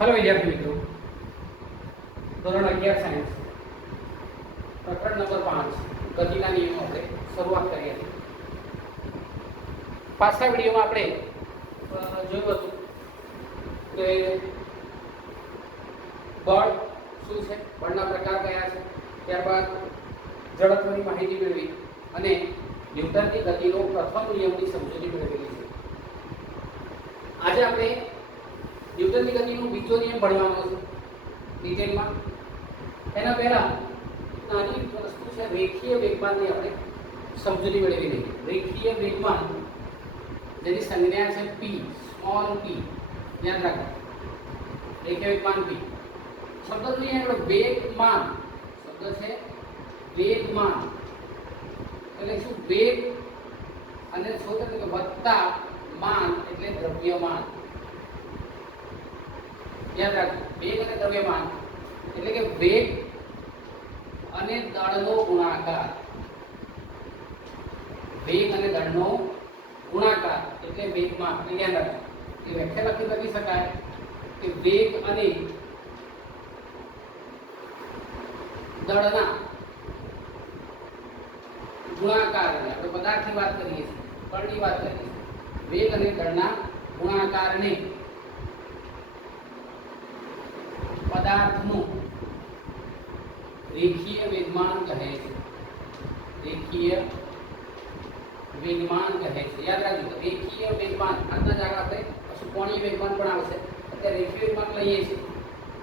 Hello विद्यार्थी मित्रों, ધોરણ 11 સાયન્સ પ્રકરણ નંબર 5 ગતિના નિયમો આપણે શરૂઆત કરીએ છીએ. પાછલા વિડીયોમાં આપણે જોયું હતું કે બળ શું છે, બળના પ્રકાર કયા છે, ત્યારબાદ જડત્વની માહિતી મેળવી અને ન્યૂટનની ગતિનો પ્રથમ નિયમની સમજૂતી મેળવેલી છે. આજે આપણે ન્યૂટનની ગતિનો બીજો નિયમ ભણવાનો છે ડિટેલમાં. એના પહેલા નાની વસ્તુ છે રેખીય વેગમાનની આપણે સમજૂતી મેળવી લઈએ. રેખીય વેગમાન જેની સંજ્ઞા છે p, સ્મોલ p, ધ્યાન રાખો. રેખીય વેગમાન p શબ્દ જોઈએ આપણે વેગમાન, શબ્દ છે વેગમાન એટલે શું? વેગ અને શું એટલે વત્તા માન એટલે દ્રવ્યમાન. યાદ રાખજો, વેગ અને દ્રવ્યમાન એટલે કે વેગ અને દળનો ગુણાકાર. વેગ અને દળનો ગુણાકાર એટલે વેગમાન. યાદ રાખજો, એ વ્યાખ્યા લખી શકાય કે વેગ અને દળના ગુણાકાર. આપણે પદાર્થની વાત કરીએ છીએ, બળની વાત કરીએ છીએ. વેગ અને દળના ગુણાકારને પદાર્થનું રેખીય વેગમાન કહે છે. રેખીય વેગમાન કહે છે. યાદ રાખજો, રેખીય વેગમાન. આજના જ આપણે પછી કોણીય વેગમાન પણ આવશે. અત્યારે રેખીય વેગમાન લઈએ છીએ.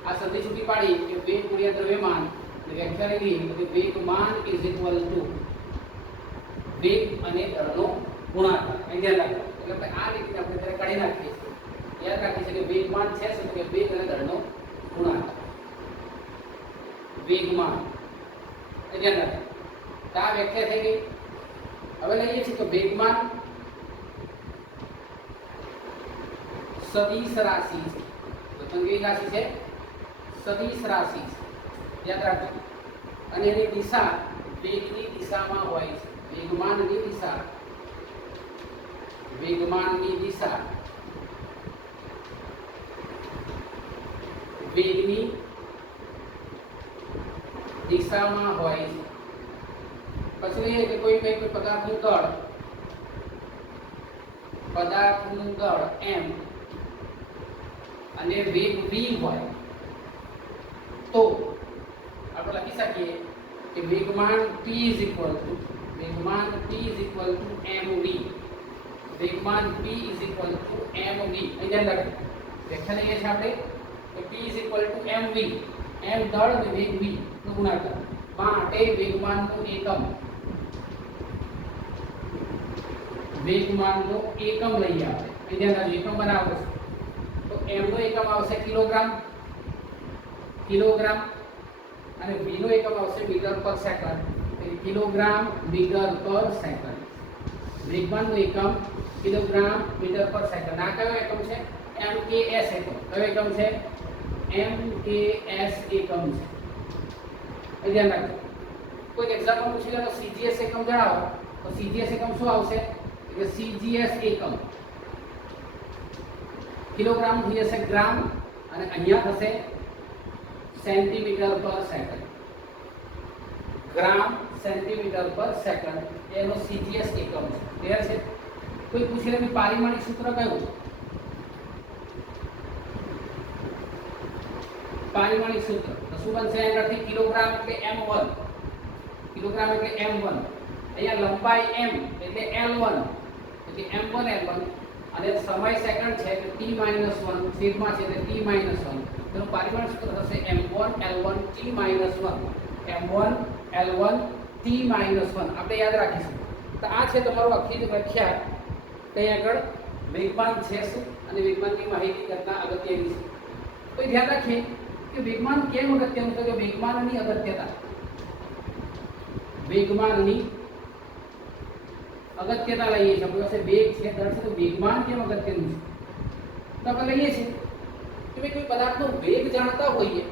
આ સંધિ છૂટી પાડી કે વેગ ગુણ્યા દ્રવ્યમાન. વ્યાખ્યા લીધી કે વેગમાન ઇઝ ઇક્વલ ટુ વેગ અને દળનો ગુણાકાર. ધ્યાન રાખજો. એટલે આ રીતે આપણે ત્યારે કાઢી નાખીએ છીએ. યાદ રાખીએ છીએ કે વેગમાન છે શું? કે વેગ અને દળનો ગુણાકાર. વેગમાન ધ્યાન રાખો. તો આ વ્યાખ્યા થઈ ગઈ. હવે લઈએ છીએ કે વેગમાન સદિશ રાશિ છે. તો કેવી રાશિ છે? સદિશ રાશિ છે. યાદ રાખજો. અને એની દિશા વેગની દિશામાં હોય છે. વેગમાનની દિશા, વેગમાનની દિશા વેગની દિશામાં હોય છે. પછી એ કે કોઈ પદાર્થનું દળ, પદાર્થનું દળ m અને વેગ v હોય તો આપણે લખી શકીએ કે વેગમાન p mv. વેગમાન p mv. વેગમાન p mv. ધ્યાન રાખો. વ્યાખ્યા લઈએ છીએ આપણે કે p mv. m દળ અને વેગ v નો ગુણાકાર માટે વેગમાનનું એકમ, વેગમાનનો એકમ લઈએ આપણે. ધ્યાન રાખજો, એકમ બનાવો તો m નો એકમ આવશે કિલોગ્રામ, કિલોગ્રામ, અને v નો એકમ આવશે મીટર પર સેકન્ડ. કિલોગ્રામ મીટર પર સેકન્ડ. વેગમાનનું એકમ કિલોગ્રામ મીટર પર સેકન્ડ. આ કયો એકમ છે? mks એકમ. કયો એકમ છે? mks એકમ છે. ધ્યાન રાખજો. કોઈ એક્ઝામ્પલ પૂછી લે તો cgs એકમ જણાવો તો cgs એકમ શું આવશે? કે cgs એકમ કિલોગ્રામ થઈ જશે ગ્રામ અને અહીંયા થશે સેન્ટીમીટર પર સેકન્ડ. ગ્રામ સેન્ટીમીટર પર સેકન્ડ એનો cgs એકમ છે. ક્લિયર છે? કોઈ પૂછી લે કે પારિમાણિક સૂત્ર કયું? પારિમાણિક સૂત્ર તો શું બનશે? અહીંયાથી કિલોગ્રામ એટલે m1, કિલોગ્રામ એટલે m1. અહીંયા લંબાઈ m એટલે l1, એટલે m1 l1, અને સમય સેકન્ડ છે એટલે t-1 છેદમાં છે એટલે t-1. તેનું પારિમાણિક સૂત્ર થશે m1 l1 t-1. m1 l1 t-1 આપણે યાદ રાખીશું. તો આ છે તમારું આખી વ્યાખ્યા. ત્યાં આગળ વેગમાન છે શું અને વેગમાનની માહિતી કરતા અગત્યની છે. તો ધ્યાન રાખીએ કે વેગમાન કેમ અગત્યનું છે? કે વેગમાનની અગત્યતા, વેગમાનની અગત્યતા લઈએ છીએ. આપણી પાસે વેગ છે, દળ છે, તો વેગમાન કેમ અગત્યનું છે? તો આપણે લઈએ છીએ કે કોઈ પદાર્થનો વેગ જાણતા હોઈએ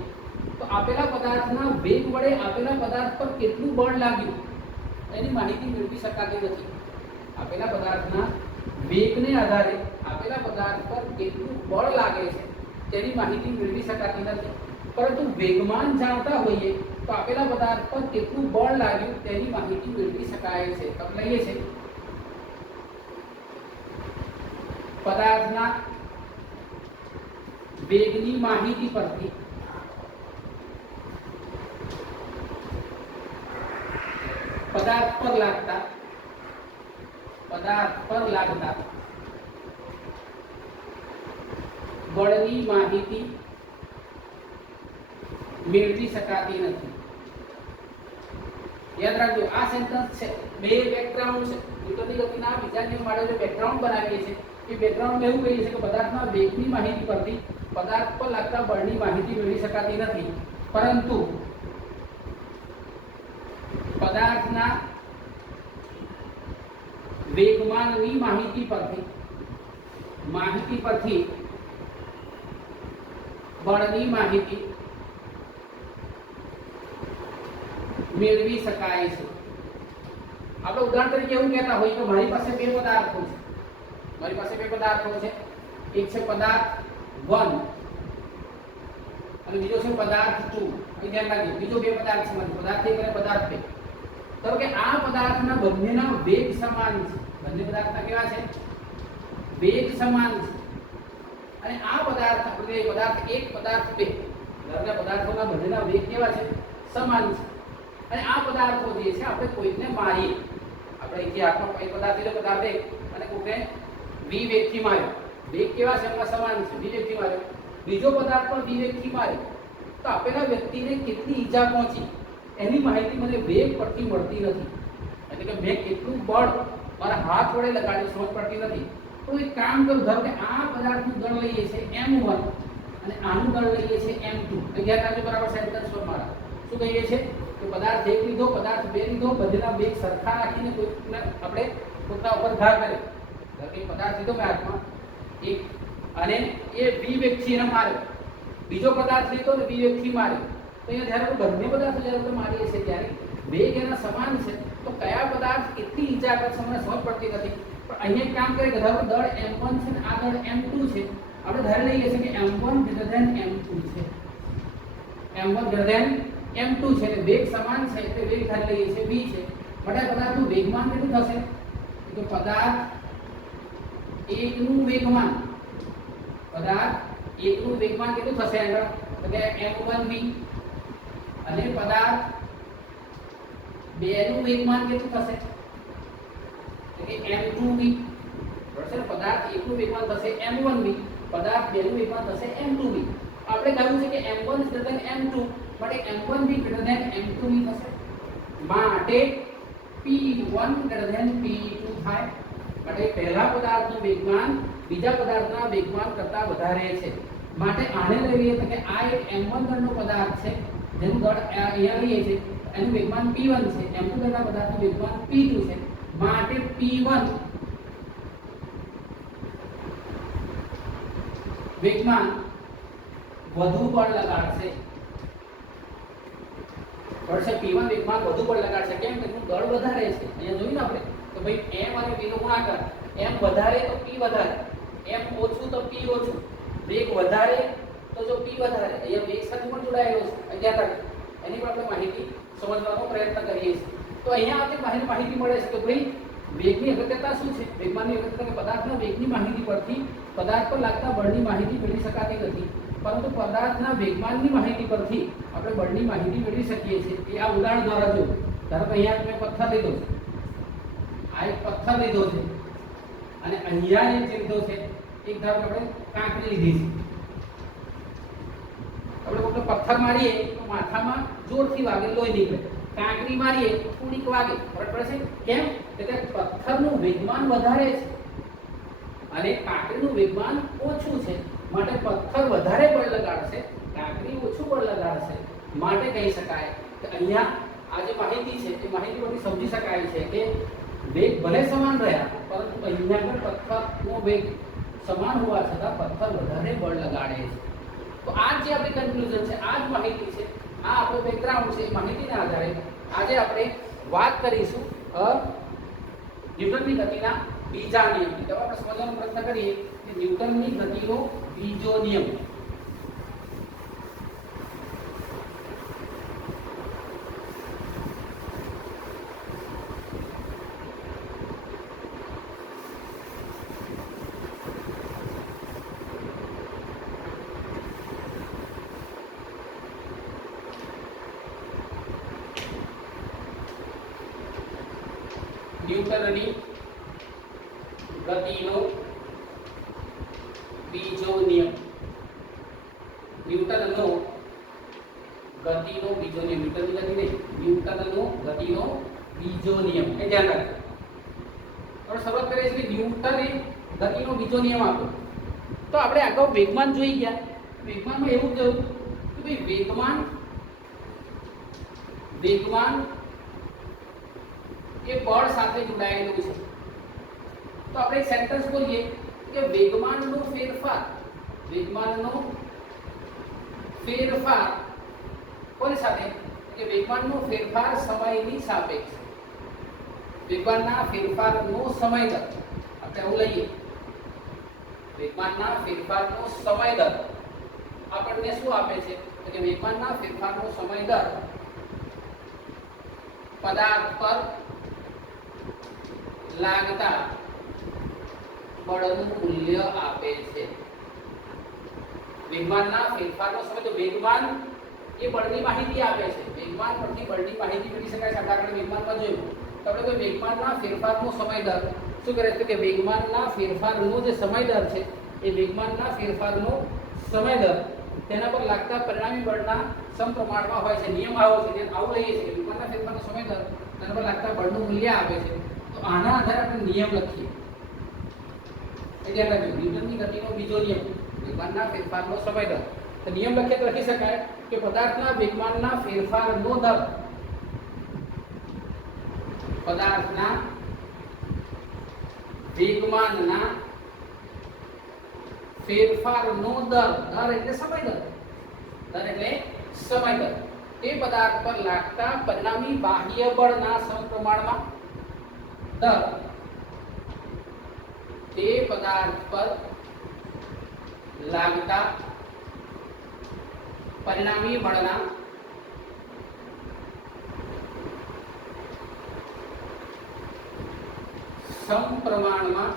તો આપેલા પદાર્થના વેગ વડે આપેલા પદાર્થ પર કેટલું બળ લાગ્યું એની માહિતી મેળવી શકાતી નથી. આપેલા પદાર્થના વેગને આધારે આપેલા પદાર્થ પર કેટલું બળ લાગે છે તેની માહિતી મેળવી શકાતી નથી. પરંતુ વેગમાન જાણતા હોઈએ તો આપેલા પદાર્થ પર કેટલું બળ લાગ્યું તેની માહિતી મેળવી શકાય છે. તો લઈએ છે પદાર્થના વેગની માહિતી પરથી પદાર્થ પર લાગતા બળની માહિતી મેળવી શકાતી નથી. યાદ રાખજો, આ સેન્ટેન્સ છે બે બેકગ્રાઉન્ડ છે. ન્યૂટનની ગતિના બીજા નિયમ માટે જે બેકગ્રાઉન્ડ બનાવીએ છીએ એ બેકગ્રાઉન્ડમાં એવું કહીએ છીએ કે પદાર્થના વેગની માહિતી પરથી પદાર્થ પર લાગતા બળની માહિતી મેળવી શકાતી નથી, પરંતુ પદાર્થના વેગમાનની માહિતી પરથી બળની માહિતી મેળવી શકાય છે. આપણે ઉદાહરણ તરીકે એવું કહેતા હોય કે મારી પાસે બે પદાર્થો છે. એક છે પદાર્થ 1 અને બીજો છે પદાર્થ 2. અહીં ધ્યાન રાખજો, બીજો બે પદાર્થ છે, પદાર્થ 1 અને પદાર્થ 2. તો કે આ પદાર્થના બંનેના વેગ સમાન છે. બંને પદાર્થના કેવા છે? વેગ સમાન છે. અને આ પદાર્થ આપણે પદાર્થ 1 પદાર્થ 2 દરેક પદાર્થોના બંનેના વેગ કેવા છે? સમાન છે. અને આ પદાર્થો જે છે આપણે કોઈને મારીએ, આપણે એક હાથમાં એક પદાર્થ લીધો, પદાર્થ 1, અને કોઈને v વેગથી માર્યો. વેગ કેવા છે? એમાં સમાન છે. v વેગથી માર્યો. બીજો પદાર્થ પણ v વેગથી માર્યો. તો આપેલા વ્યક્તિને કેટલી ઈજા પહોંચી એની માહિતી મને વેગ પરથી મળતી નથી. એટલે કે મેં કેટલું બળ મારા હાથ વડે લગાડ્યું સમજ પડતી નથી. તો એક કામ કરું, ધારો કે આ પદાર્થનું દળ લઈએ છે m1 અને આનું દળ લઈએ છે m2. ધ્યાન રાખજો બરાબર સેન્ટેન્સ પર મારા શું કહીએ છે કે પદાર્થ 1 લીધો, પદાર્થ 2 લીધો, બંનેના વેગ સરખા રાખીને કોઈકને આપણે પોતાના ઉપર ઘા કરે. ધારો કે પદાર્થ લીધો મેં હાથમાં એક અને એ v વેગથી એને માર્યો. બીજો પદાર્થ લીધો ને v વેગથી માર્યો. તો અહીંયા જ્યારે બંને પદાર્થો જ્યારે આપણે મારીએ છીએ ત્યારે વેગ એના સમાન છે. તો કયા પદાર્થ કેટલી ઈજા કરશે મને સમજ પડતી નથી. પણ અહીંયા કામ કરે કે ધારો દળ m1 છે ને આ દળ m2 છે. આપણે ધારી લઈએ છીએ કે m1 m2 છે. m1 m2 છે એટલે વેગ સમાન છે એટલે વેગ ધારી લઈએ છીએ v છે. માટે પદાર્થનું વેગમાન કેટલું થશે? તો પદાર્થ 1 નું વેગમાન કેટલું થશે? આગળ તો કે m1v અને પદાર્થ 2 નું વેગમાન કેટલું થશે? તો કે m2v. બરાબર. પદાર્થ 1 નું વેગમાન થશે m1v, પદાર્થ 2 નું વેગમાન થશે m2v. આપણે કહ્યું છે કે m1 m2 માટે m1v m2v થશે. માટે p1 p2 થાય. માટે પહેલા પદાર્થનું વેગમાન બીજા પદાર્થના વેગમાન કરતાં વધારે છે. માટે આને લઈ લઈએ તો કે આ એક m1 દળનો પદાર્થ છે જેનું દળ અહીંયા લઈએ છે, એનું વેગમાન p1 છે. m2 દળના પદાર્થનું વેગમાન p2 છે. માટે p1 વેગમાન વધુ બળ લગાડશે. p1 વેગમાન વધુ બળ લગાડશે. કેમ? કે દળ વધારે છે. અહીંયા જોયું ને આપણે તો ભાઈ m અને v નો ગુણાકાર, m વધારે તો p વધારે, m ઓછું તો p ઓછું. વેગ વધારે તો જો p વધારે, અહીંયા વેગ સાથે પણ જોડાયેલો છે. અહીંયા તક એની પણ આપણે માહિતી સમજવાનો પ્રયત્ન કરીએ છીએ. તો અહીંયા આપણે માહિતી મળે છે કે ભાઈ વેગની અગત્યતા શું છે? વેગમાનની અગત્યતા કે પદાર્થના વેગની માહિતી પરથી પદાર્થ પર લાગતા બળની માહિતી મેળવી શકાતી નથી, પરંતુ પદાર્થના વેગમાનની માહિતી પરથી આપણે બળની માહિતી મેળવી શકીએ છીએ. એ આ ઉદાહરણ દ્વારા જો ધારો કે અહીંયા મેં પથ્થર લીધો છે, આ એક પથ્થર લીધો છે અને અહીંયા એક લીધો છે, એક ધારો કે આપણે કાંકરી લીધી છે. આપણે કોઈ પથ્થર મારીએ તો માથામાં જોરથી વાગે, લોહી નીકળે. કાંકરી મારીએ તો થોડીક વાગે, ફરક પડશે. કેમ? કે પથ્થરનું વેગમાન વધારે છે અને કાંકરીનું વેગમાન ઓછું છે. માટે પથ્થર વધારે બળ લગાડશે, કાંકરી ઓછું બળ લગાડશે. માટે કહી શકાય કે અહીંયા આ જે માહિતી છે એ માહિતી પરથી સમજી શકાય છે કે વેગ ભલે સમાન રહ્યા પરંતુ અહીંયા પણ પથ્થરનો વેગ સમાન હોવા છતાં પથ્થર વધારે બળ લગાડે છે. તો આ જે આપણી કન્ક્લુઝન છે, આ જ માહિતી છે, આ આપણો બેકગ્રાઉન્ડ છે. એ માહિતીના આધારે આજે આપણે વાત કરીશું ન્યૂટનની ગતિના બીજા નિયમની. તો આપણે સમજવાનો પ્રયત્ન કરીએ કે ન્યૂટનની ગતિનો બીજો નિયમ. ન્યૂટનની ગતિનો બીજો નિયમ. ન્યૂટનનો ગતિનો બીજો નિયમ. ન્યૂટનની ગતિ નહીં, ન્યૂટનનો ગતિનો બીજો નિયમ. એ ધ્યાન રાખજો. હવે શરૂઆત કરીએ છીએ ન્યૂટને ગતિનો બીજો નિયમ આપ્યો. તો આપણે આગળ વેગમાન જોઈ ગયા. વેગમાનમાં એવું કહ્યું કે ભાઈ વેગમાન એ બળ સાથે જોડાયેલું છે. તો આપણે એક સેન્ટેન્સ બોલીએ કે વેગમાનનો ફેરફાર કોની સાથે? કે વેગમાનનો ફેરફાર સમયની સાપેક્ષે. વેગમાનના ફેરફારનો સમય દર આપણે એવું લઈએ. વેગમાનના ફેરફારનો સમય દર આપણને શું આપે છે? કે વેગમાનના ફેરફારનો સમય દર પદાર્થ પર લાગતા બળનું મૂલ્ય આપે છે. વેગમાનના ફેરફારનો સમય, તો વેગમાન એ બળની માહિતી આપે છે. વેગમાન પરથી બળની માહિતી મેળવી શકાય છે. આપણે વેગમાનમાં જોયું. તો આપણે કોઈ વેગમાનના ફેરફારનો સમય દર શું કરે છે? કે વેગમાનના ફેરફારનો જે સમય દર છે એ વેગમાનના ફેરફારનો સમય દર તેના પર લાગતા પરિણામી બળના સમપ્રમાણમાં હોય છે. નિયમ આવો છે, આવું લઈએ છીએ. વેગમાનના ફેરફારનો સમય દર તેના પર લાગતા બળનું મૂલ્ય આપે છે. તો આના આધારે આપણે નિયમ લખીએ. એ ધ્યાન રાખજો. ન્યૂટનની ગતિનો બીજો નિયમ વેગમાનના ફેરફારનો સમય દર. તો નિયમ લખીએ તો લખી શકાય કે પદાર્થના વેગમાનના ફેરફારનો દર પદાર્થના વેગમાનના ફેરફારનો દર. દર એટલે સમય દર. દર એટલે સમય દર તે પદાર્થ પર લાગતા પરિણામી બાહ્ય બળના સમપ્રમાણમાં દર તે પદાર્થ પર લાગતા પરિણામી બળના સમપ્રમાણમાં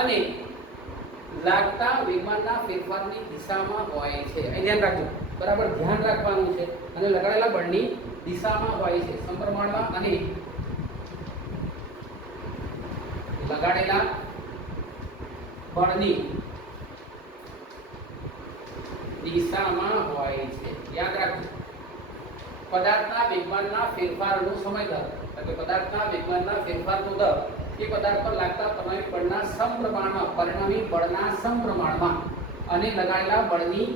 અને લાગતા વેગમાનના ફેરફારની દિશામાં હોય છે. અહીં ધ્યાન રાખજો, બરાબર ધ્યાન રાખવાનું છે. અને લગાડેલા બળની દિશામાં હોય છે. સમપ્રમાણમાં અને લગાડેલા બળની દિશામાં હોય છે. યાદ રાખજો. પદાર્થના વેગમાનના ફેરફારનો સમય દર, એટલે પદાર્થના વેગમાનના ફેરફારનો દર એ પદાર્થ પર લાગતા પરિણામી બળના સમપ્રમાણમાં અને લગાડેલા બળની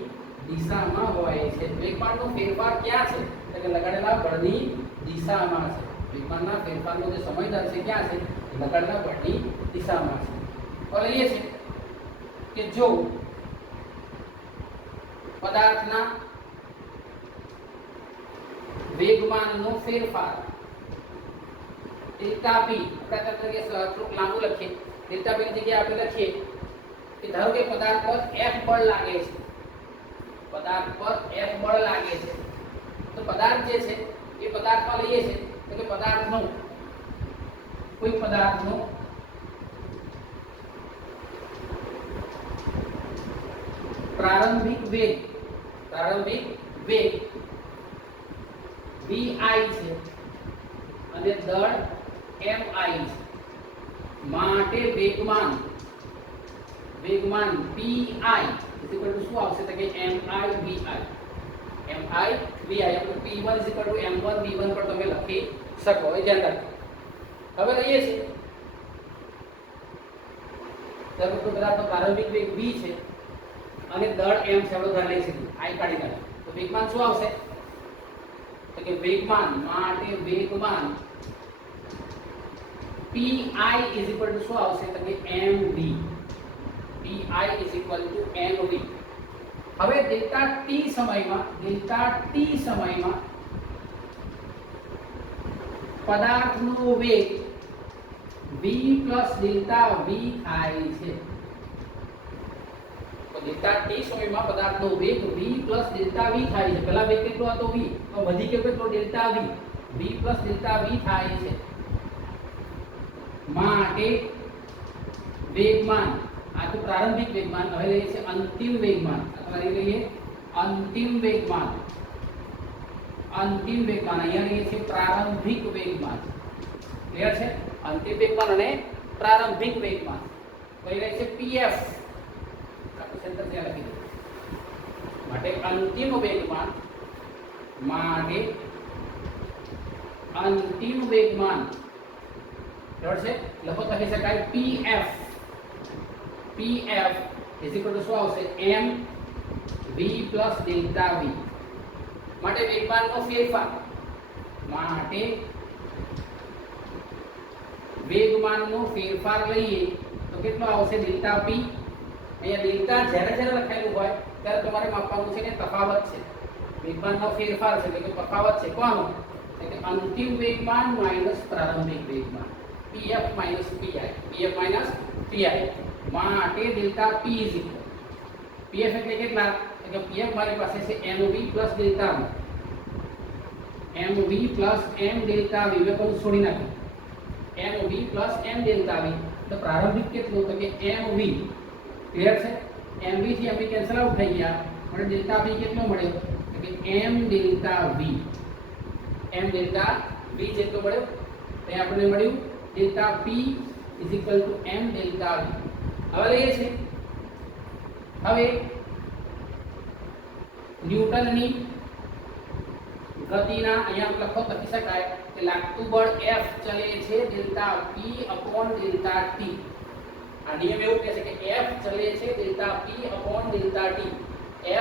દિશામાં હોય છે. વેગમાનનો ફેરફાર ક્યાં છે? એટલે લગાડેલા બળની દિશામાં છે. વેગમાનના ફેરફારનો જે સમય દર છે ક્યાં છે? લગાડેલા બળની દિશામાં છે. તો લઈએ છીએ કે જો પદાર્થના વેગમાનનો ફેરફાર ડેલ્ટા પી, આપણે તરીકે થોડુંક લાંબુ લખીએ. ડેલ્ટા પી ની જગ્યાએ આપણે લખીએ કે ધારો કે પદાર્થ પર F બળ લાગે છે. પદાર્થ પર F બળ લાગે છે. તો પદાર્થ જે છે એ પદાર્થમાં લઈએ છે તો કે પદાર્થનો કોઈ પદાર્થનો પ્રારંભિક વેગ vi છે અને દળ mi છે. માટે વેગમાન pi શું આવશે? તો કે mi vi. આપણે p1 m1 v1 પર તમે લખી શકો. એ ધ્યાન રાખો. હવે લઈએ છીએ ધારો કે પદાર્થનો પ્રારંભિક વેગ v છે અને દળ m છે. આપણે ધ્યાન લઈ શકીએ. i કાઢી નાખો તો વેગમાન શું આવશે? તો કે વેગમાન માટે વેગમાન pi શું આવશે? તો કે mv. pi mv. હવે ડેલ્ટા t સમયમાં પદાર્થનો વેગ v ડેલ્ટા v થાય છે. તો ડેલ્ટા t સમયમાં પદાર્થનો વેગ v ડેલ્ટા v થાય છે. પહેલા વેગ કેટલો હતો? v. તો વધી ગયો કેટલો? Delta v. v delta v થાય છે. માટે વેગમાન, આ તો પ્રારંભિક વેગમાન. હવે લઈએ છે અંતિમ વેગમાન. અથવા લઈએ અંતિમ વેગમાન. અહીંયા લઈએ છે પ્રારંભિક વેગમાન. ક્લિયર છે? અંતિમ વેગમાન અને પ્રારંભિક વેગમાન કઈ રહે છે? pf. આપણે સેન્ટેન્સ ત્યાં લખી દઈએ. માટે અંતિમ વેગમાન બરાબર છે? લખો તો લખી શકાય pf. pf is equal two શું આવશે? m v plus delta v. માટે વેગમાનનો ફેરફાર લઈએ તો કેટલો આવશે? Delta p. અહીંયા ડેલ્ટા જ્યારે લખાયેલું હોય ત્યારે તમારે માપવાનું છે કે તફાવત છે, વેગમાનનો ફેરફાર છે, એટલે કે તફાવત છે કોનો? એટલે કે અંતિમ વેગમાન માઈનસ પ્રારંભિક વેગમાન, pf માઈનસ pi. માટે delta p is equal pf એટલે કેટલા? એટલે કે pf મારી પાસે છે mv plus delta v. mv plus m delta v મેં પણ છોડી નાખ્યું. mv plus m delta v તો પ્રારંભિક કેટલું? તો કે mv. ક્લિયર છે? mv થી mv કેન્સલ આઉટ થઈ ગયા, મને ડેલ્ટા v કેટલો મળ્યો? તો કે m delta v. m delta v જેટલો મળ્યો તે આપણને મળ્યું delta p is equal two m delta v. હવે લઈએ છે હવે ન્યૂટનની ગતિના અહીંયા લખી શકાય કે લાગતું બળ F ચલે છે delta P upon delta T. આ નિયમ એવું કહે છે કે F ચલે છે delta P upon delta T.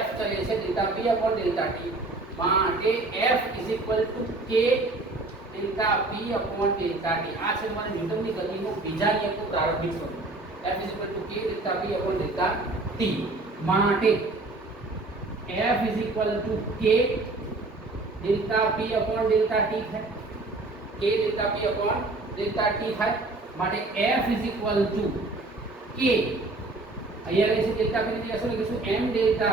F ચલે છે delta P upon delta T. માટે F is equal to K delta P upon delta T. આ છે તમારે ન્યૂટનની ગતિનું બીજા નિયમનું પ્રારંભિક સ્વરૂપ. F is equal to K delta P upon delta T. માટે F is equal to K delta P upon delta T है. K delta P upon delta T है. માટે F is equal to K અહીંયા રહે છે delta P ની જગ્યાએ શું લખીશું? M delta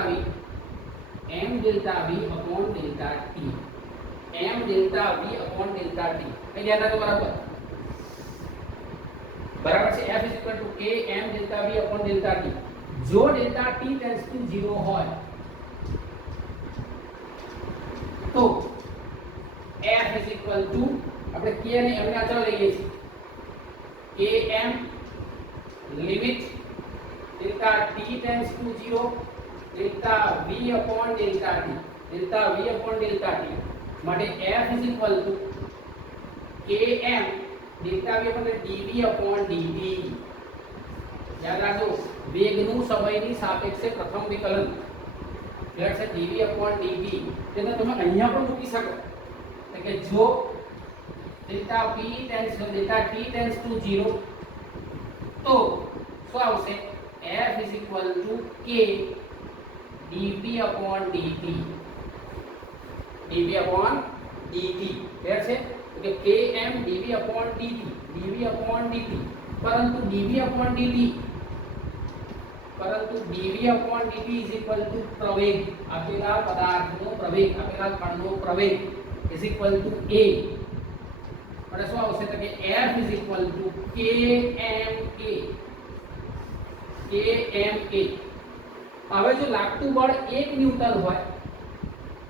V upon delta T. M delta V upon delta T. એ ધ્યાન રાખો બરાબર છે? F is equal to K M delta V upon delta T. જો डेल्टा T टेंड्स टू 0 હોય तो F is equal to આપણે K ને M ના ચલ લઈએ છીએ Km limit delta T tends to 0 delta V upon delta T. Delta V upon delta T માટે F is equal to Km delta V upon dV upon dt. યાદ રાખો વેગનું સમયની સાપેક્ષે પ્રથમ વિકલન ક્લિયર છે? dv upon dt તેને તમે અહીંયા પણ મૂકી શકો કે જો ડેલ્ટા t ટેન્ડ્સ ટુ 0 તો શું આવશે? F is equal to K dv upon dt. dv upon dt clear છે? કે Km dv upon dt. પરંતુ dv upon dt is equal to પ્રવેગ, આપેલા પદાર્થનો પ્રવેગ, આપેલા કણનો પ્રવેગ is equal to a. અને શું આવશે? તો કે F is equal to kma. હવે જો લાગતું બળ 1 ન્યૂટન હોય,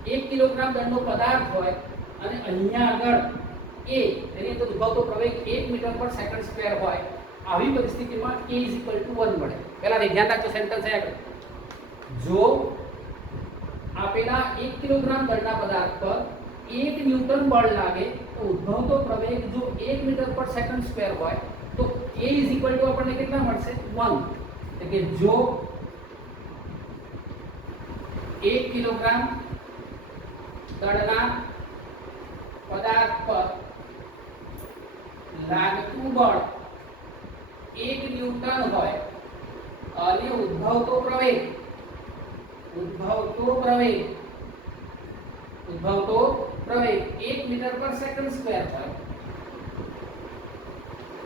1 કિલોગ્રામ દળનો પદાર્થ હોય અને અહીંયા આગળ a એની અંદર ઉદ્ભવતો પ્રવેગ 1 મીટર પર સેકન્ડ સ્ક્વેર હોય, આવી પરિસ્થિતિમાં k is equal to 1 મળે. પહેલા ધ્યાન રાખજો સેન્ટેન્સ છે આગળ. જો આપેલા 1 કિલોગ્રામ દળના પદાર્થ પર 1 ન્યૂટન બળ લાગે તો ઉદ્ભવતો પ્રવેગ જો 1 મીટર પર સેકન્ડ સ્ક્વેર હોય તો k is equal to આપણને કેટલા મળશે? 1. એટલે કે જો 1 કિલોગ્રામ દળના પદાર્થ પર લાગતું બળ 1 ન્યૂટન હોય અને ઉદ્ભવતો પ્રવેગ 1 મીટર પર સેકન્ડ સ્ક્વેર હોય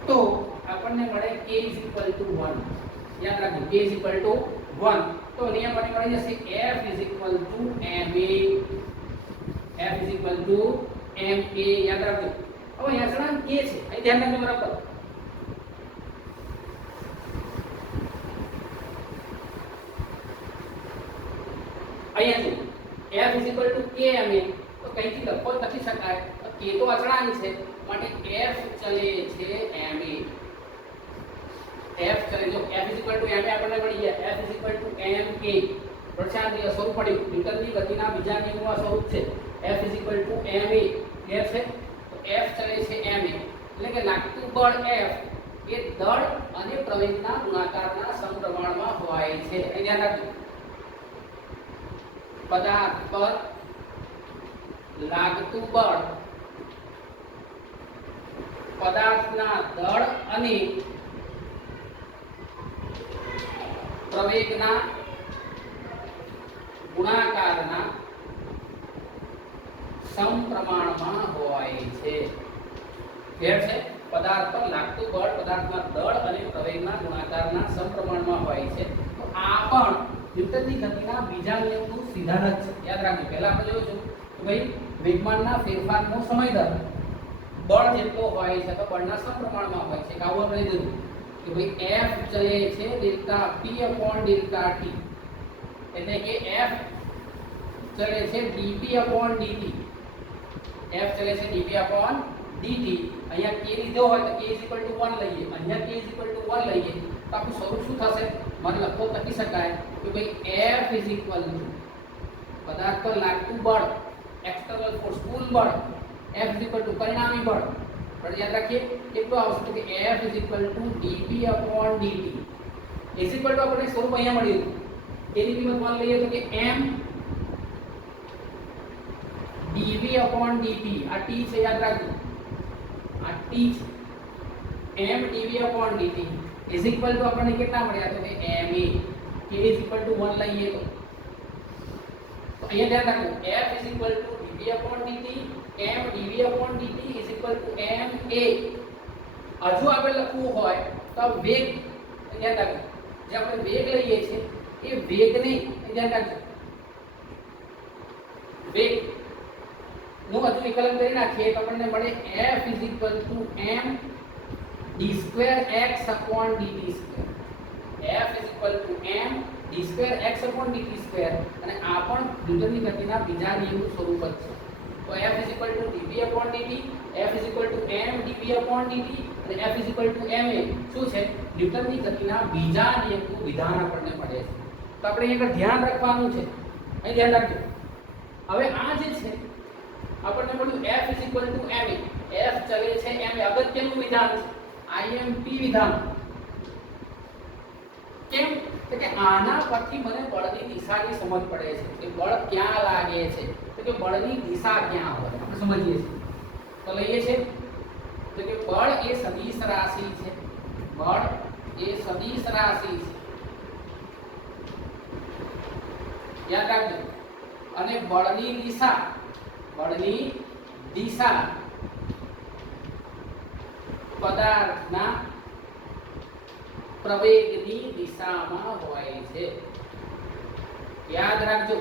તો આપણને મળે k is equal to 1. યાદ રાખો k is equal to 1. તો નિયમ મળી જશે F is equal to ma. F is equal to ma. યાદ રાખજો. હવે અહીંયા સળંગ k છે, અહીં ધ્યાન રાખજો બરાબર. અહીંયા જો F is equal to kma તો કઈથી લખી શકાય? k તો અચળાંક છે માટે f ચલે છે ma. f ચલે જો f ma આપણને મળી ગયા f ma. પ્રચાર ની સ્વરૂપ પડ્યું ન્યૂટનની ગતિના બીજા નિયમનું આ સ્વરૂપ છે f ma. ક્લિયર છે? તો f ચલે છે ma એટલે કે લાગતું બળ f એ દળ અને પ્રવેગના ગુણાકારના સમપ્રમાણમાં હોય છે. અહીં ધ્યાન રાખજો. પદાર્થ પર લાગતું બળ પદાર્થના દળ અને પ્રવેગના ગુણાકારના સમપ્રમાણમાં હોય છે. ક્લિયર છે? પદાર્થ પર લાગતું બળ પદાર્થના દળ અને પ્રવેગના ગુણાકારના સમપ્રમાણમાં હોય છે. તો આ પણ ન્યૂટનની ગતિના બીજા નિયમનું સિદ્ધાંત છે. યાદ રાખજો. પહેલા આપણે જોયું છે કે ભાઈ વેગમાનના ફેરફારનો સમય દર બળ જેટલો હોય છે તો બળના સમપ્રમાણમાં હોય છે. આવું આપણે જોયું કે ભાઈ f ચલે છે delta p upon delta t એટલે કે f ચલે છે dp upon dt. f ચલે છે dp upon dt. અહીંયા k લીધો હોય તો k 1 લઈએ. અહીંયા k 1 લઈએ તો આપણું સ્વરૂપ શું થશે? મને લખી શકાય કે ભાઈ f પદાર્થ પર લાગતું બળ એક્સટર્નલ ફોર્સ કુલ બળ f પરિણામી બળ પણ યાદ રાખીએ કેટલું આવશે તો કે f dp upon dt આપણે સ્વરૂપ અહીંયા મળ્યું એની કિંમત માન લઈએ તો કે m dv upon dt આ t છે. યાદ રાખજો આ t છે. m dv upon dt આપણને કેટલા મળ્યા તો કે ma. k 1 લઈએ તો અહીંયા ધ્યાન રાખો f dp upon dt m dv upon dt ma. હજુ આપણે લખવું હોય તો વેગ ધ્યાન રાખજો. જે આપણે વેગ લઈએ છીએ એ વેગને ધ્યાન રાખજો. વેગ નું હજુ વિકલન કરી નાખીએ તો આપણને મળે f m d2x upon dt2. f m d2x upon dt2 અને આ પણ ન્યૂટનની ગતિના બીજા નિયમનું સ્વરૂપ જ છે. તો f dv upon dt f m dv upon dt અને f ma શું છે? ન્યૂટનની ગતિના બીજા નિયમનું વિધાન આપણને મળે છે. તો આપણે અહીંયા ધ્યાન રાખવાનું છે. અહીં ધ્યાન રાખજો. હવે આ જે છે આપણને મળ્યું f ma. f ચલે છે ma. અગત્યનું વિધાન છે IMP વિધાન. કેમ? તો કે આના પરથી મને બળની દિશાની સમજ પડે છે કે બળ ક્યાં લાગે છે. તો કે બળની દિશા ક્યાં હોય આપણે સમજીએ છીએ. તો લઈએ છે તો કે બળ એ સદિશ રાશિ છે. બળ એ સદિશ રાશિ છે. યાદ રાખજો. અને બળની દિશા પદાર્થના પ્રવેગની દિશામાં હોય છે. યાદ રાખજો.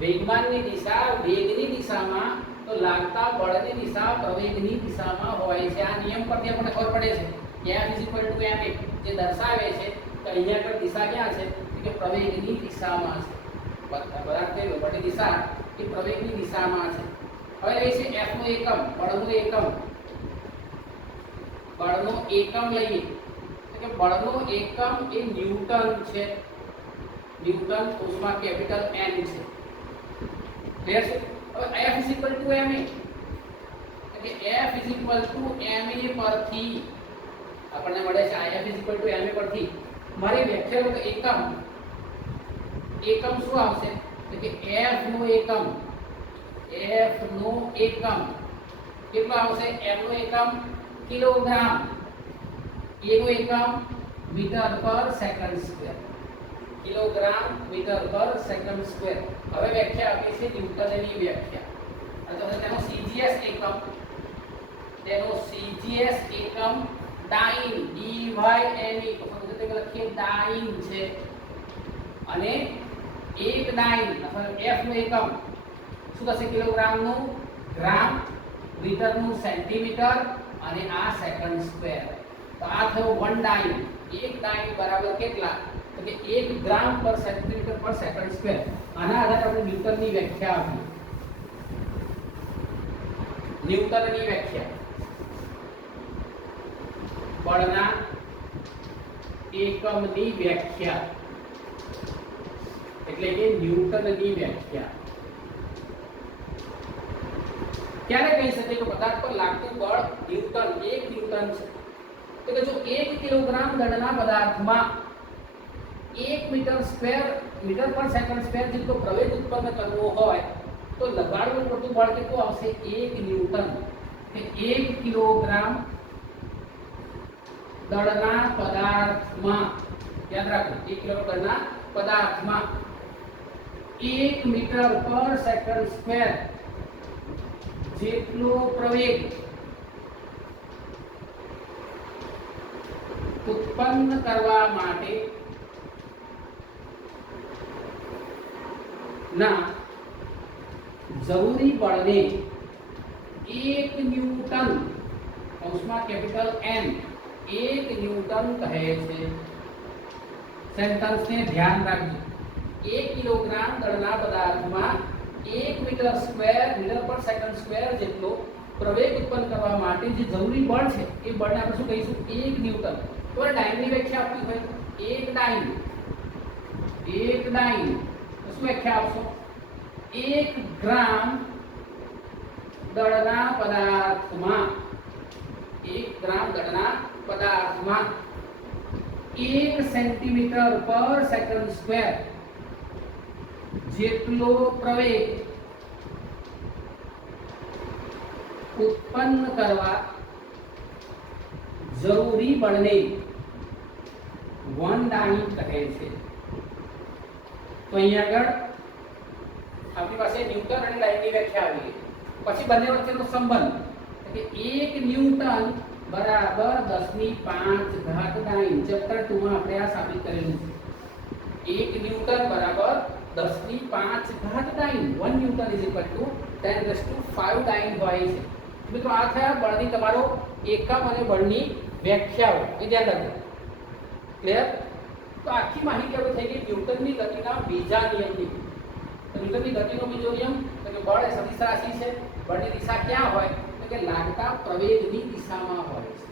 વેગમાનની દિશા વેગની દિશામાં તો લાગતા બળની દિશા પ્રવેગની દિશામાં હોય છે. આ નિયમ પરથી આપણને ખબર પડે છે f ma જે દર્શાવે છે કે અહીંયા પર દિશા ક્યાં છે કે પ્રવેગની દિશામાં છે. પદાર્થની બળની દિશા એ પ્રવેગની દિશામાં છે. હવે એ છે f નો એકમ બળનો એકમ લઈએ તો કે બળનો એકમ એ ન્યૂટન છે. ન્યૂટન ઉષ્મા કેપિટલ N છે. ક્લિયર છે? હવે f ma એટલે કે f ma પરથી આપણને મળે છે f ma પરથી મારી વ્યાખ્યા તો એકમ શું આવશે તો કે f નો એકમ કેટલો આવશે? m નો એકમ કિલોગ્રામ, a નો એકમ મીટર પર સેકન્ડ સ્ક્વેર. કિલોગ્રામ મીટર પર સેકન્ડ સ્ક્વેર. હવે વ્યાખ્યા આપી છે ન્યૂટનની વ્યાખ્યા. તો તેનો CGS એકમ ડાઇન DYNE તો ફક્ત લખીએ ડાઇન છે. અને એક ડાઇન અથવા f નો એકમ શું થશે? કિલોગ્રામ નું ગ્રામ, મીટર નું સેન્ટીમીટર અને આ સેકન્ડ સ્ક્વેર. તો આ થયો 1 ડાઇન. એક ડાઇન બરાબર કેટલા? તો કે 1 ગ્રામ પર સેન્ટીમીટર પર સેકન્ડ સ્ક્વેર. આના આધારે આપણે ન્યૂટનની વ્યાખ્યા આપી. ન્યૂટનની વ્યાખ્યા બળના એકમની વ્યાખ્યા એટલે કે ન્યૂટનની વ્યાખ્યા. ક્યારે કહી શકીએ કે પદાર્થ પર લાગતું બળ ન્યૂટન 1 ન્યૂટન છે? તો કે જો 1 કિલોગ્રામ દળના પદાર્થમાં 1 મીટર પર સેકન્ડ સ્ક્વેર જેટલો પ્રવેગ ઉત્પન્ન કરવો હોય તો લગાડવું પડતું બળ કેટલું આવશે? 1 ન્યૂટન. કે 1 કિલોગ્રામ દળના પદાર્થમાં, યાદ રાખો, 1 કિલોગ્રામ દળના પદાર્થમાં 1 મીટર પર સેકન્ડ સ્ક્વેર જેટલો પ્રવેગ ઉત્પન્ન કરવા માટે ના જરૂરી બળને 1 ન્યૂટન, કૌંસમાં કેપિટલ N, 1 ન્યૂટન કહે છે. સેન્ટેન્સને ધ્યાન રાખજો. 1 કિલોગ્રામ દળના પદાર્થમાં 1 મીટર પર સેકન્ડ સ્ક્વેર જેટલો પ્રવેગ ઉત્પન્ન કરવા માટે જે જરૂરી બળ છે એ બળને આપણે શું કહીશું? 1 ન્યૂટન. તો ડાઈનની વ્યાખ્યા આપવી હોય 1 ડાઈન, તો શું વ્યાખ્યા આપશો? 1 ગ્રામ દળના પદાર્થમાં 1 ગ્રામ દળના પદાર્થમાં 1 સેન્ટીમીટર પર સેકન્ડ સ્ક્વેર જેટલો પ્રવેગ ઉત્પન્ન કરવા જરૂરી બળને 1 ડાઈન કહે છે. તો અહીંયા આગળ આપણી પાસે ન્યૂટન અને ડાઈનની વ્યાખ્યા આવી. પછી બંને વચ્ચેનો સંબંધ કે 1 ન્યૂટન બરાબર 10⁵ ડાઈન. ચેપ્ટર 2 માં આપણે આ સાબિત કરેલું છે. 1 ન્યૂટન બરાબર 10⁵ dine. 1 newton is equal two 10⁵ dine હોય છે. મિત્રો આ થયા બળની તમારો એકમ અને બળની વ્યાખ્યાઓ. એ ધ્યાન રાખજો. ક્લિયર? તો આખી માહિતી આપણે થઈ ગઈ ન્યૂટનની ગતિના બીજા નિયમની. તો ન્યૂટનની ગતિનો બીજો નિયમ તો કે બળ એ સદિશ રાશિ છે. બળની દિશા ક્યાં હોય? તો કે લાગતા પ્રવેગની દિશામાં હોય છે.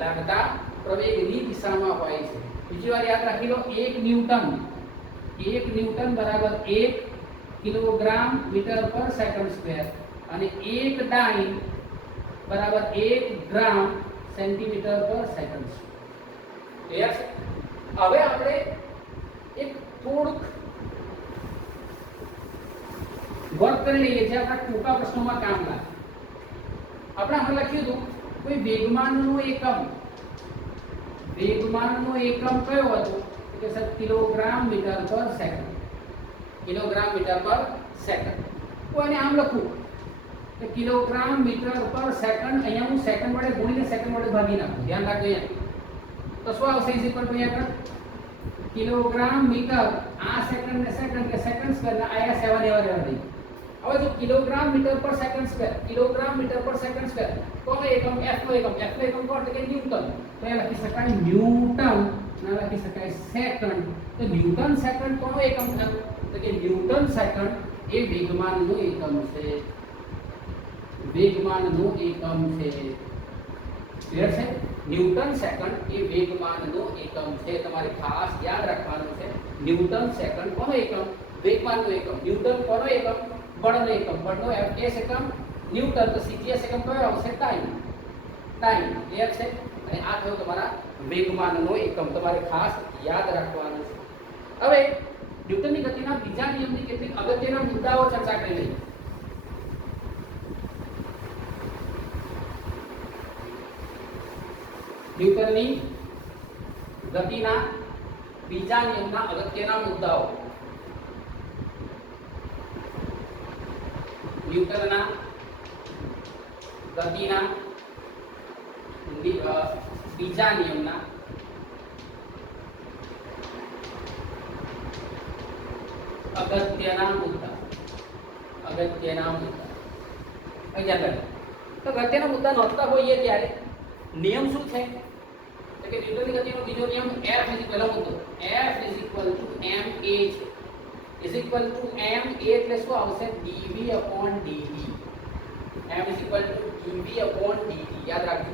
લાગતા પ્રવેગની દિશામાં હોય છે. બીજી વાર યાદ રાખી લો, 1 ન્યૂટન બરાબર 1 કિલોગ્રામ મીટર પર સેકન્ડ સ્ક્વેર અને 1 ડાઈન બરાબર 1 ગ્રામ સેન્ટીમીટર પર સેકન્ડ સ્ક્વેર. ક્લિયર છે? હવે આપણે એક થોડુંક વર્ક કરી લઈએ જે આપણા ટૂંકા પ્રશ્નોમાં કામ લાગે. આપણે આમાં લખ્યું હતું કોઈ વેગમાનનો એકમ કયો હતો? કે સર કિલોગ્રામ મીટર પર સેકન્ડ. કિલોગ્રામ મીટર પર સેકન્ડ. તો એને આમ લખું કે કિલોગ્રામ મીટર પર સેકન્ડ. અહીંયા હું સેકન્ડ વડે ગુણીને સેકન્ડ વડે ભાગી નાખું. ધ્યાન રાખજો. અહીંયા તો શું આવશે? ઇઝ ઇક્વલ ટુ અહીંયા કિલોગ્રામ મીટર, આ સેકન્ડ ને સેકન્ડ કે સેકન્ડ સ્ક્વેર ને આયા 7 એવા રહેવા દઈએ. હવે જો કિલોગ્રામ મીટર પર સેકન્ડ સ્ક્વેર કોનો એકમ? f નો એકમ. f નો એકમ કોણ? એટલે કે ન્યૂટન. તો એ લખી શકાય ન્યૂટન, ના લખી શકાય સેકન્ડ. તો ન્યૂટન સેકન્ડ કોનો એકમ થયો? તો કે ન્યૂટન સેકન્ડ એ વેગમાનનો એકમ છે. વેગમાનનો એકમ છે. ક્લિયર છે? ન્યૂટન સેકન્ડ એ વેગમાનનો એકમ છે. તમારે ખાસ યાદ રાખવાનું છે. ન્યૂટન સેકન્ડ કોનો એકમ? વેગમાનનો એકમ. ન્યૂટન કોનો એકમ? બળનો એકમ. બળનો એસ એકમ ન્યૂટન. તો સીજીએસ એકમ કયો આવશે? ટાઈમ. ક્લિયર છે? અને આ થયો તમારા વેગમાનનો એકમ. તમારે ખાસ યાદ રાખવાનું છે. હવે ન્યૂટનની ગતિના બીજા નિયમની કેટલીક અગત્યના મુદ્દાઓ ચર્ચા કરી લઈએ. ન્યૂટનની ગતિના બીજા નિયમના અગત્યના મુદ્દાઓ. ન્યૂટનના ગતિના બીજા નિયમના અગત્યના મુદ્દા. તો અગત્યના મુદ્દા નોંધતા હોઈએ ત્યારે નિયમ શું છે? તો કે ન્યૂટનની ગતિનો બીજો નિયમ F ઇઝ પહેલો મુદ્દો. F is equal two ma છે. ઇઝ ઇક્વલ ટુ ma એટલે શું આવશે? dv/dt. m is equal two dv/dt. યાદ રાખજો.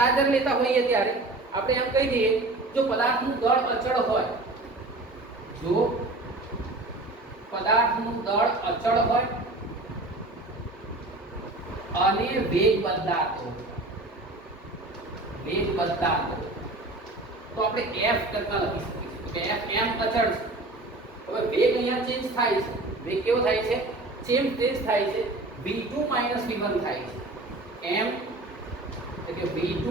આ જ્યારે લેતા હોઈએ ત્યારે આપણે એમ કહી દઈએ જો પદાર્થનું દળ અચળ હોય, જો પદાર્થનું દળ અચળ હોય અને વેગ બદલાતો તો આપણે f કરતા લખી શકીએ કે f m અચળ છે. હવે વેગ અહીંયા ચેન્જ થાય છે. વેગ કેવો થાય છે? ચેન્જ થાય છે. v2 v1 થાય છે. m એટલે v2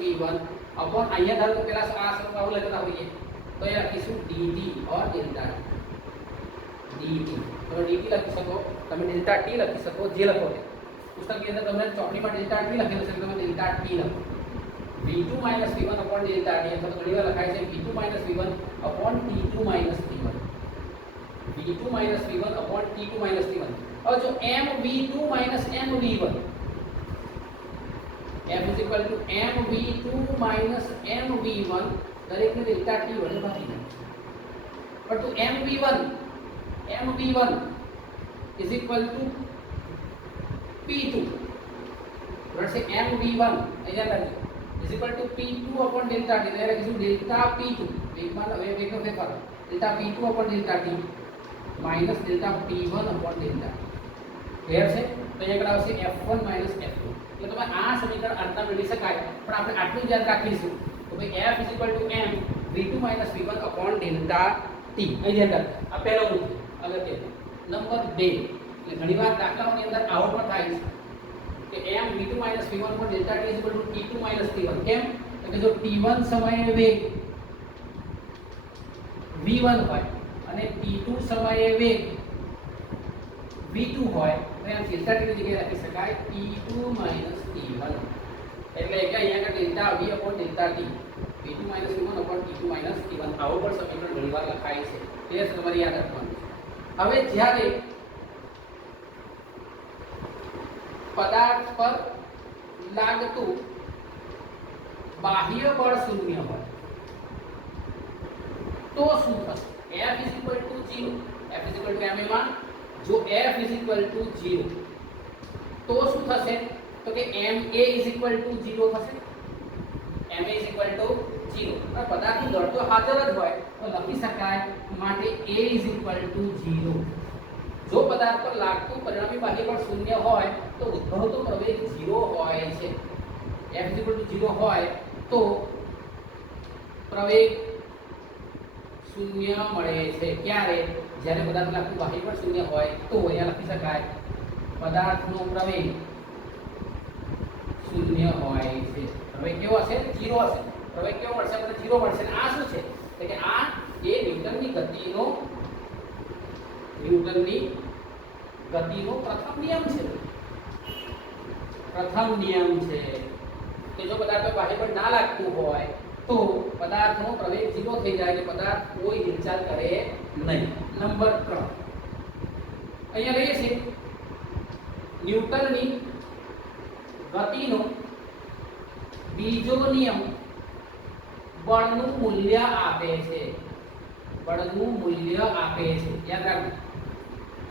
v1 અપોન અહીંયા ધારો કે પેલા આ સમીકરણ લખતા હોઈએ તો એ લખીશું dt or delta dt. તો dt લખી શકો, તમે delta t લખી શકો, જે લખો તે પુસ્તકની અંદર તમને ચોકડીમાં delta t લખેલું છે, તમે delta t લખો. v2 v1 upon delta t અથવા તો ઘણીવાર લખાય છે v2 v1 upon t2 t1. v2 v1 upon t2 t1. હવે જો mv2 mv1 f is equal to mv2 mv1 દરેકને delta t વડે ભાગી દો. પરંતુ mv1 is equal to p2 બરાબર છે. mv1 અહીંયા લખી is equal to p2 upon delta t. એટલે લખીશું delta p2 વેગમાં વેગનો ફેરફાર delta p2 upon delta t minus delta p1 upon delta. Clear છે? તો અહીંયા આવશે f1 f2. એટલે તમે આ સમીકરણ આટલા મેળવી શકાય, પણ આપણે આટલું જ યાદ રાખીશું તો ભાઈ f is equal to m v2 v1 upon delta t. અહીં ધ્યાન રાખો, આ પહેલો મુદ્દો અગત્ય. નંબર 2, એટલે ઘણીવાર દાખલાઓની અંદર આવો પણ થાય છે કે m v2 v1 upon delta t is equal to t2 t1. કેમ? તો કે જો t1 સમયે વેગ v1 હોય અને t2 સમયે વેગ v2 હોય તો એમ delta t ની જગ્યાએ લખી શકાય t2 t1. એટલે કે અહીંયા કે delta v upon delta t v2 v1 upon t2 t1 આવો પણ સમીકરણ ઘણીવાર લખાય છે. તે તમારે યાદ રાખવાનું છે. હવે જ્યારે પદાર્થ પર લાગતું બાહ્ય બળ શૂન્ય હોય તો શું થશે? f is equal to 0. f is equal to m માં જો f is equal to 0 તો શું થશે? તો કે ma is equal to 0 થશે. ma is equal to 0. પદાર્થનું દળ તો હાજર જ હોય તો લખી શકાય માટે a is equal to 0. જો પદાર્થ પર લાગતું પરિણામી બાહ્ય બળ શૂન્ય હોય તો ઉદ્ભવતો પ્રવેગ 0 હોય છે. f is equal to 0 હોય તો પ્રવેગ શૂન્ય મળે છે. ક્યારે? જ્યારે પદાર્થ લાગતું બાહ્ય બળ શૂન્ય હોય તો અહીંયા લખી શકાય પદાર્થનો પ્રવેગ શૂન્ય હોય છે. પ્રવેગ કેવો હશે? 0 હશે. પ્રવેગ કેવો મળશે? આપણે 0 મળશે. અને આ શું છે? એટલે કે આ એ ન્યૂટનની ગતિનો પ્રથમ નિયમ છે. પ્રથમ નિયમ છે કે જો પદાર્થ પર બાહ્ય બળ ના લાગતું હોય તો પદાર્થનો પ્રવેગ 0 થઈ જાય, કે પદાર્થ કોઈ હિલચાલ કરે નહીં. નંબર 3 અહીંયા લઈએ છીએ ન્યૂટનની ગતિનો બીજો નિયમ બળનું મૂલ્ય આપે છે. બળનું મૂલ્ય આપે છે. યાદ રાખો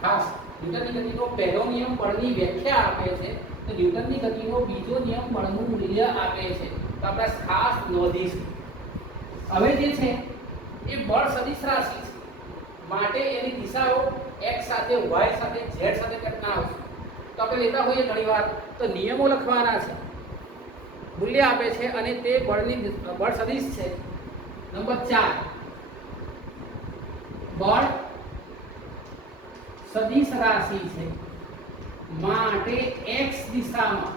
ખાસ. ન્યૂટનની ગતિનો પહેલો નિયમ બળની વ્યાખ્યા આપે છે, તો ન્યૂટનની ગતિનો બીજો નિયમ બળનું મૂલ્ય આપે છે. તો આપણે ખાસ નોંધીશું. હવે જે છે એ બળ સદિશ રાશિ છે, માટે એની દિશાઓ x સાથે, y સાથે, z સાથે કેટલા આવશે તો આપણે લેતા હોઈએ ઘણીવાર તો નિયમો લખવાના છે, મૂલ્ય આપે છે અને તે બળ સદિશ છે. નંબર 4 બળ સદિશ રાશિ છે માટે x દિશામાં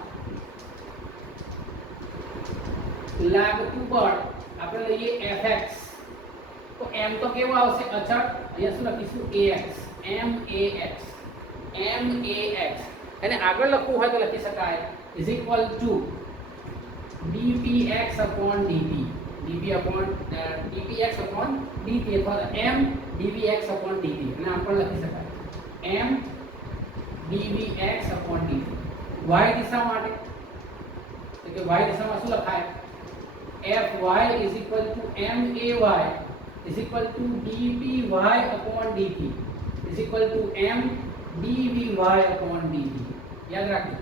લાગતું બળ આપણે લઈએ fx. તો m તો કેવો આવશે? અચળ. અહીંયા શું લખીશું? max. અને આગળ લખવું હોય તો લખી શકાય is equal to dpx upon dt. dpx upon dt અથવા m dvx upon dt. અને આમ પણ લખી શકાય m dvx upon dt. y દિશા માટે એટલે કે y દિશામાં શું લખાય? fy is equal to may is equal to dpy upon dt is equal to m dvy upon dt. યાદ રાખજો.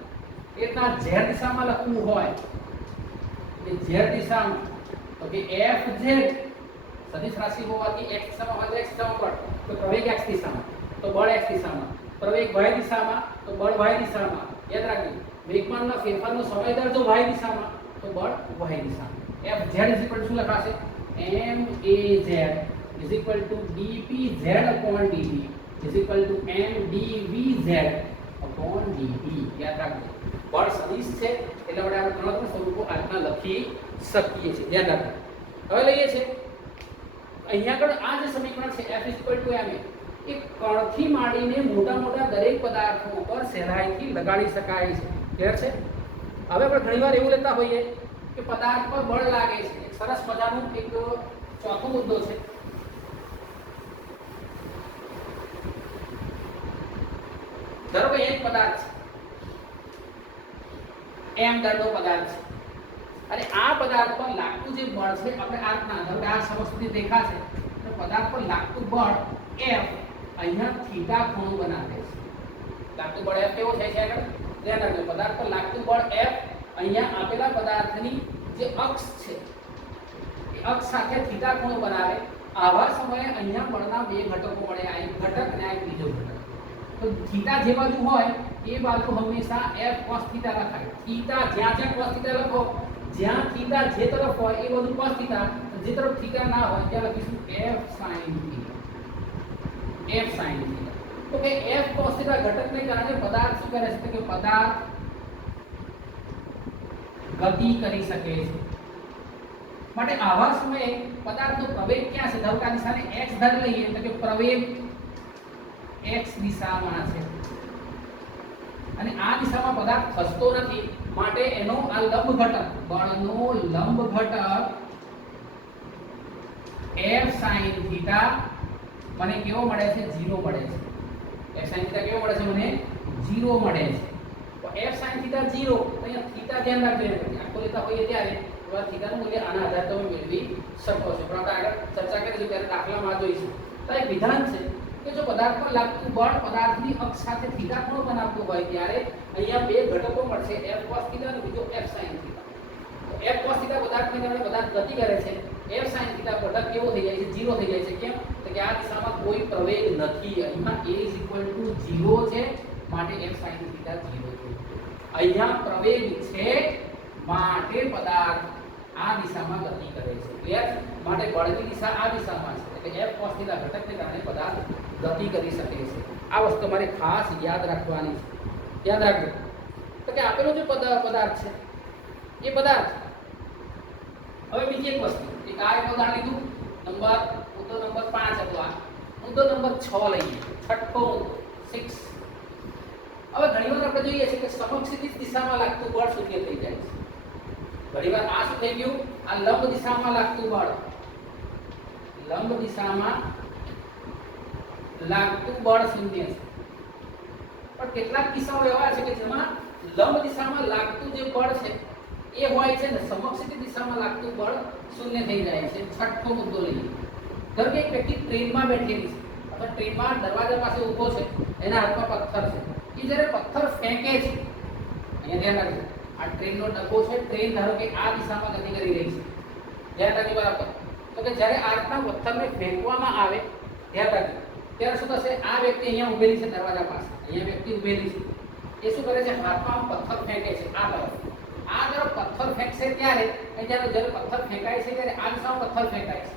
એટલા z દિશામાં લખવું હોય કે z દિશામાં તો કે Fz સદિશ રાશિ હોવાથી x દિશામાં હોય તો x દિશામાં બળ, તો પ્રવેગ x દિશામાં તો બળ x દિશામાં, પ્રવેગ y દિશામાં તો બળ y દિશામાં. યાદ રાખજો વેગમાનના ફેરફારનો સમય દર જો y દિશામાં તો બળ y દિશામાં. Fz શું લખાશે? Maz dpz/dt mdvz/dt. યાદ રાખજો બળ સદિશ છે એટલે આપણે આ ત્રણ સ્વરૂપો આજના લખી શકીએ છીએ. ધ્યાન રાખજો. હવે લઈએ છે અહીંયા આગળ આ જે સમીકરણ છે F ma એ કણથી માંડીને મોટા મોટા દરેક પદાર્થો ઉપર સહેલાઈથી લગાડી શકાય છે. ક્લિયર છે? હવે આપણે ઘણીવાર એવું લેતા હોઈએ કે પદાર્થ પર બળ લાગે છે. એક સરસ મજાનું એક ચોથો મુદ્દો છે. ધારો કે એક પદાર્થ છે m દળનો પદાર્થ છે અને આ પદાર્થ પર લાગતું જે બળ છે આપણે આ ધારો કે આ સમસ્તી દેખાશે તો પદાર્થ પર લાગતું બળ F અહીંયા થીટા ખૂણો બનાવે છે. લાગતું બળ F કેવો થાય છે આગળ? ધ્યાન રાખજો પદાર્થ પર લાગતું બળ F અહીંયા આપેલા પદાર્થની જે અક્ષ છે એ અક્ષ સાથે થીટા ખૂણો બનાવે. આવા સમયે અહીંયા બળના બે ઘટકો મળે, આ એક ઘટક અને આ એક બીજો ઘટક. તો થીટા જે બાજુ હોય એ બાજુ હંમેશા F cos થીટા લખાય. થીટા જ્યાં જ્યાં cos થીટા લખો, જ્યાં થીટા જે તરફ હોય એ બાજુ cos થીટા, જે તરફ થીટા ના હોય ત્યાં લખીશું F sin theta. F sin theta. તો કે F cos થીટા ઘટકને કારણે પદાર્થ શું કરે છે? તો કે પદાર્થ ગતિ કરી શકે છે. માટે આવા સમયે પદાર્થનો પ્રવેગ ક્યાં છે? ધારો કે આ દિશાને x ધારી લઈએ તો કે પ્રવેગ x દિશામાં છે અને આ દિશામાં પદાર્થ ખસતો નથી. માટે એનો આ લંબ ઘટક, બળનો લંબ ઘટક F sin થીટા મને કેવો મળે છે? 0 મળે છે. F sin થીટા કેવો મળે છે? મને 0 મળે છે. તો F sin થીટા 0, અહીંયા થીટા ધ્યાન રાખજો. આખો લેતા હોઈએ ત્યારે થીટાનું મૂલ્ય આના આધારે તમે મેળવી શકો છો. પણ આપણે આગળ ચર્ચા કરીશું ત્યારે દાખલામાં જોઈશું. તો એક વિધાન છે કે જો પદાર્થ પર લાગતું બળ પદાર્થની અક્ષ સાથે થીટા ખૂણો બનાવતું હોય ત્યારે અહીંયા બે ઘટકો મળશે, F cos થીટા અને બીજો F sin થીટા. તો F cos થીટા પદાર્થને કારણે પદાર્થ ગતિ કરે છે. F sin થીટા ઘટક કેવો થઈ જાય છે? 0 થઈ જાય છે. કેમ? તો કે આ દિશામાં કોઈ પ્રવેગ નથી. અહીંયા a 0 છે માટે F sin થીટા 0 છે. અહીંયા પ્રવેગ છે માટે પદાર્થ આ દિશામાં ગતિ કરે છે. ક્લિયર? માટે બળની દિશા આ દિશામાં છે એટલે F cos થીટા ઘટકને કારણે પદાર્થ ગતિ કરી શકે છે. આ વસ્તુ તમારે ખાસ યાદ રાખવાની છે. યાદ રાખજો તો કે આપેલો જે પદાર્થ છે એ પદાર્થ. હવે બીજી એક વસ્તુ, એક આ એક ઉદાહરણ લીધું, મુદ્દો નંબર 5 હતો. આ મુદ્દો નંબર 6 લઈએ, છઠ્ઠો મુદ્દો 6. હવે ઘણીવાર આપણે જોઈએ છે કે સમક્ષિતિજ દિશામાં લાગતું બળ શૂન્ય થઈ જાય છે. ઘણીવાર આ શું થઈ ગયું? આ લંબ દિશામાં લાગતું બળ, લંબ દિશામાં લાગતું બળ શૂન્ય છે. પણ કેટલાક કિસ્સાઓ એવા છે કે જેમાં લંબ દિશામાં લાગતું જે બળ છે એ હોય છે ને સમક્ષિતિજ દિશામાં લાગતું બળ શૂન્ય થઈ જાય છે. છઠ્ઠો મુદ્દો લઈએ. ધારો કે એક વ્યક્તિ ટ્રેનમાં બેઠેલી છે અથવા ટ્રેનમાં દરવાજા પાસે ઊભો છે, એના હાથમાં પથ્થર છે. એ જ્યારે પથ્થર ફેંકે છે, અહીંયા ધ્યાન રાખજો આ ટ્રેનનો ડબ્બો છે, ટ્રેન ધારો કે આ દિશામાં ગતિ કરી રહી છે. ધ્યાન રાખજો બરાબર. તો કે જ્યારે આ રીતના પથ્થરને ફેંકવામાં આવે ધ્યાન રાખજો ત્યારે શું થશે? આ વ્યક્તિ અહીંયા ઊભેલી છે દરવાજા પાસે, અહીંયા વ્યક્તિ ઊભેલી છે. એ શું કરે છે? હાથમાં પથ્થર ફેંકે છે આ તરફ. આ તરફ પથ્થર ફેંકશે ત્યારે જ્યારે પથ્થર ફેંકાય છે ત્યારે આ દિશામાં પથ્થર ફેંકાય છે.